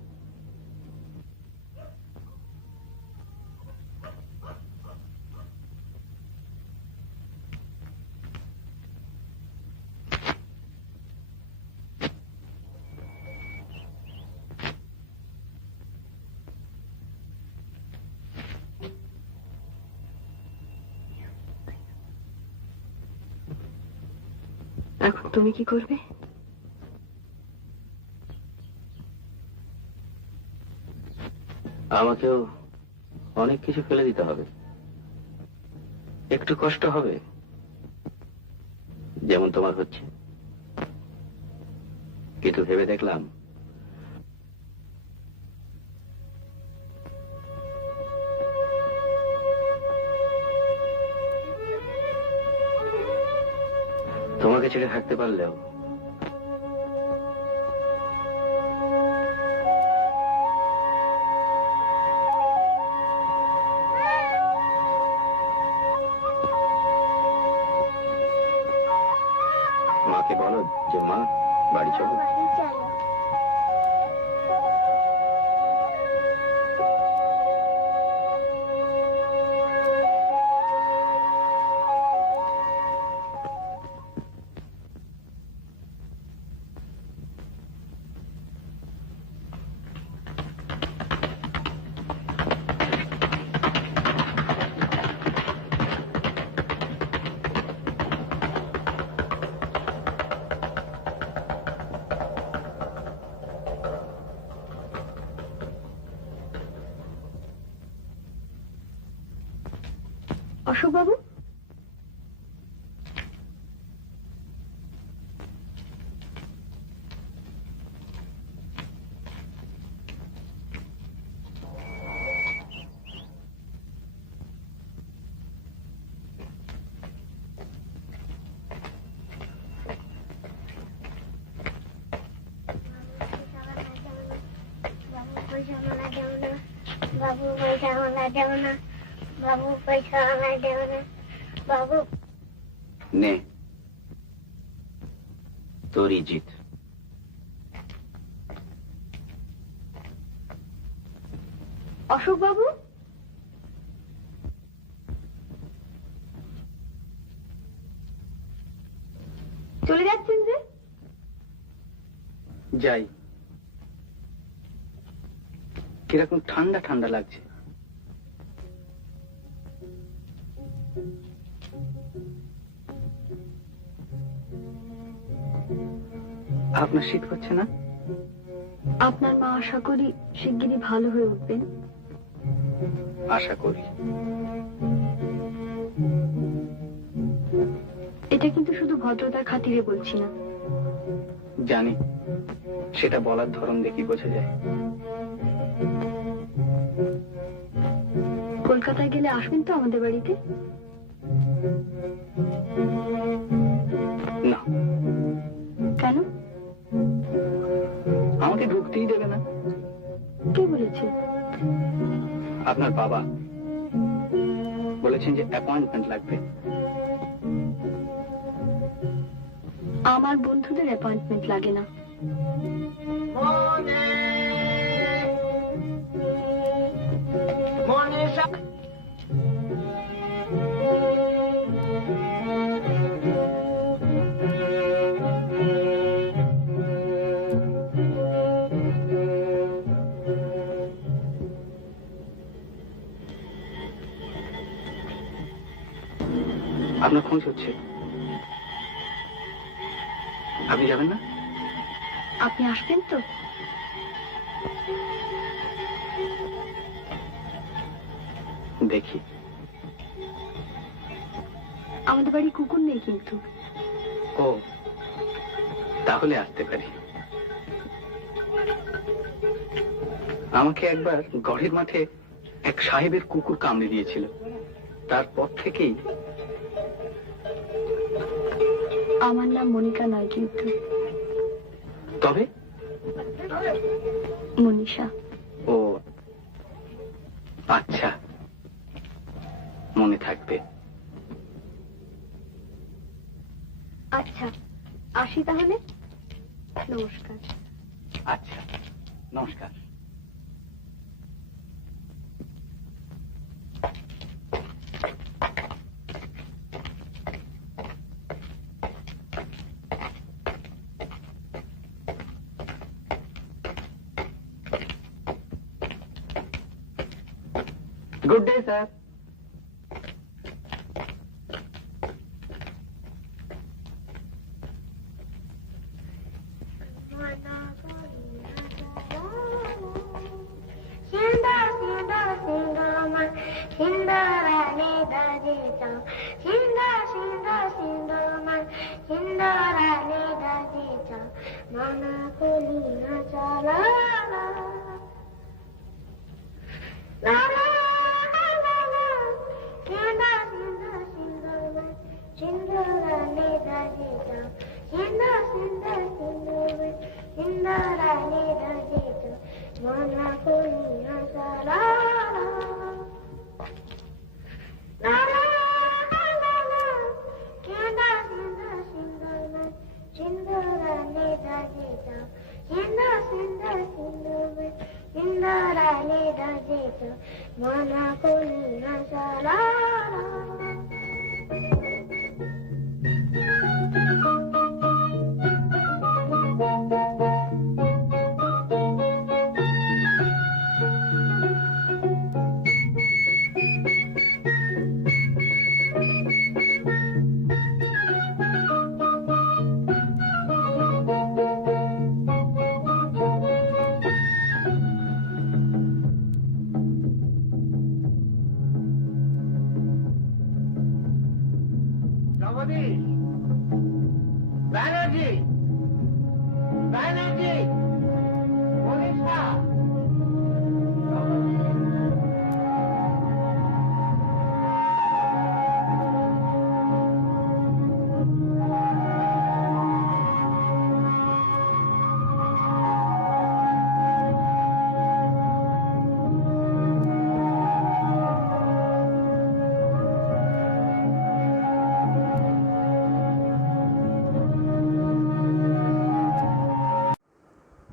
এখন তুমি কি করবে? আমাকেও অনেক কিছু ফেলে দিতে হবে, একটু কষ্ট হবে, যেমন তোমার হচ্ছে। কিন্তু ভেবে দেখলাম তোমাকে ছেড়ে থাকতে পারলেও মাকে বলো যে মা বাড়ি চলো। বাড়ি চলো। অশোক বাবু, বাবু পয়সা আমরা দেব না, বাবু পয়সা আমরা দেব না, বাবু। নে তোরই জিত। অশোক বাবু, চলে যাচ্ছেন যে? যাই। কিরকম ঠান্ডা ঠান্ডা লাগছে। আপনার শীত করছে না? আপনার মা আশা করি শিগগিরই ভালো হয়ে উঠবেন? আশা করি। এটা কিন্তু শুধু ভদ্রতার খাতিরে বলছি না। জানি, সেটা বলার ধরন দেখি বোঝা যায়। কলকাতায় গেলে আসবেন তো আমাদের বাড়িতে? না। কেন? আমাকে ঢুকতেই দেবে না। কে বলেছে? আপনার বাবা বলেছেন যে অ্যাপয়েন্টমেন্ট লাগবে। আমার বন্ধুদের অ্যাপয়েন্টমেন্ট লাগে না। আপনার খোঁজ হচ্ছে, আপনি যাবেন না? আপনি আসবেন তো? দেখি। আমাদের বাড়ি কুকুর নেই কিন্তু। ও, তাহলে আসতে পারি। আমাকে একবার গড়ের মাঠে এক সাহেবের কুকুর কামড়ে দিয়েছিল, তারপর থেকেই। আমার নাম মনিকা নয় কিন্তু। তবে? মনীষা। ও আচ্ছা, মনে থাকবে। আচ্ছা, আসি তাহলে। নমস্কার। আচ্ছা, নমস্কার। Good day, sir.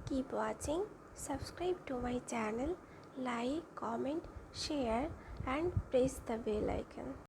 Keep watching, subscribe to my channel, like, comment, share and press the bell icon.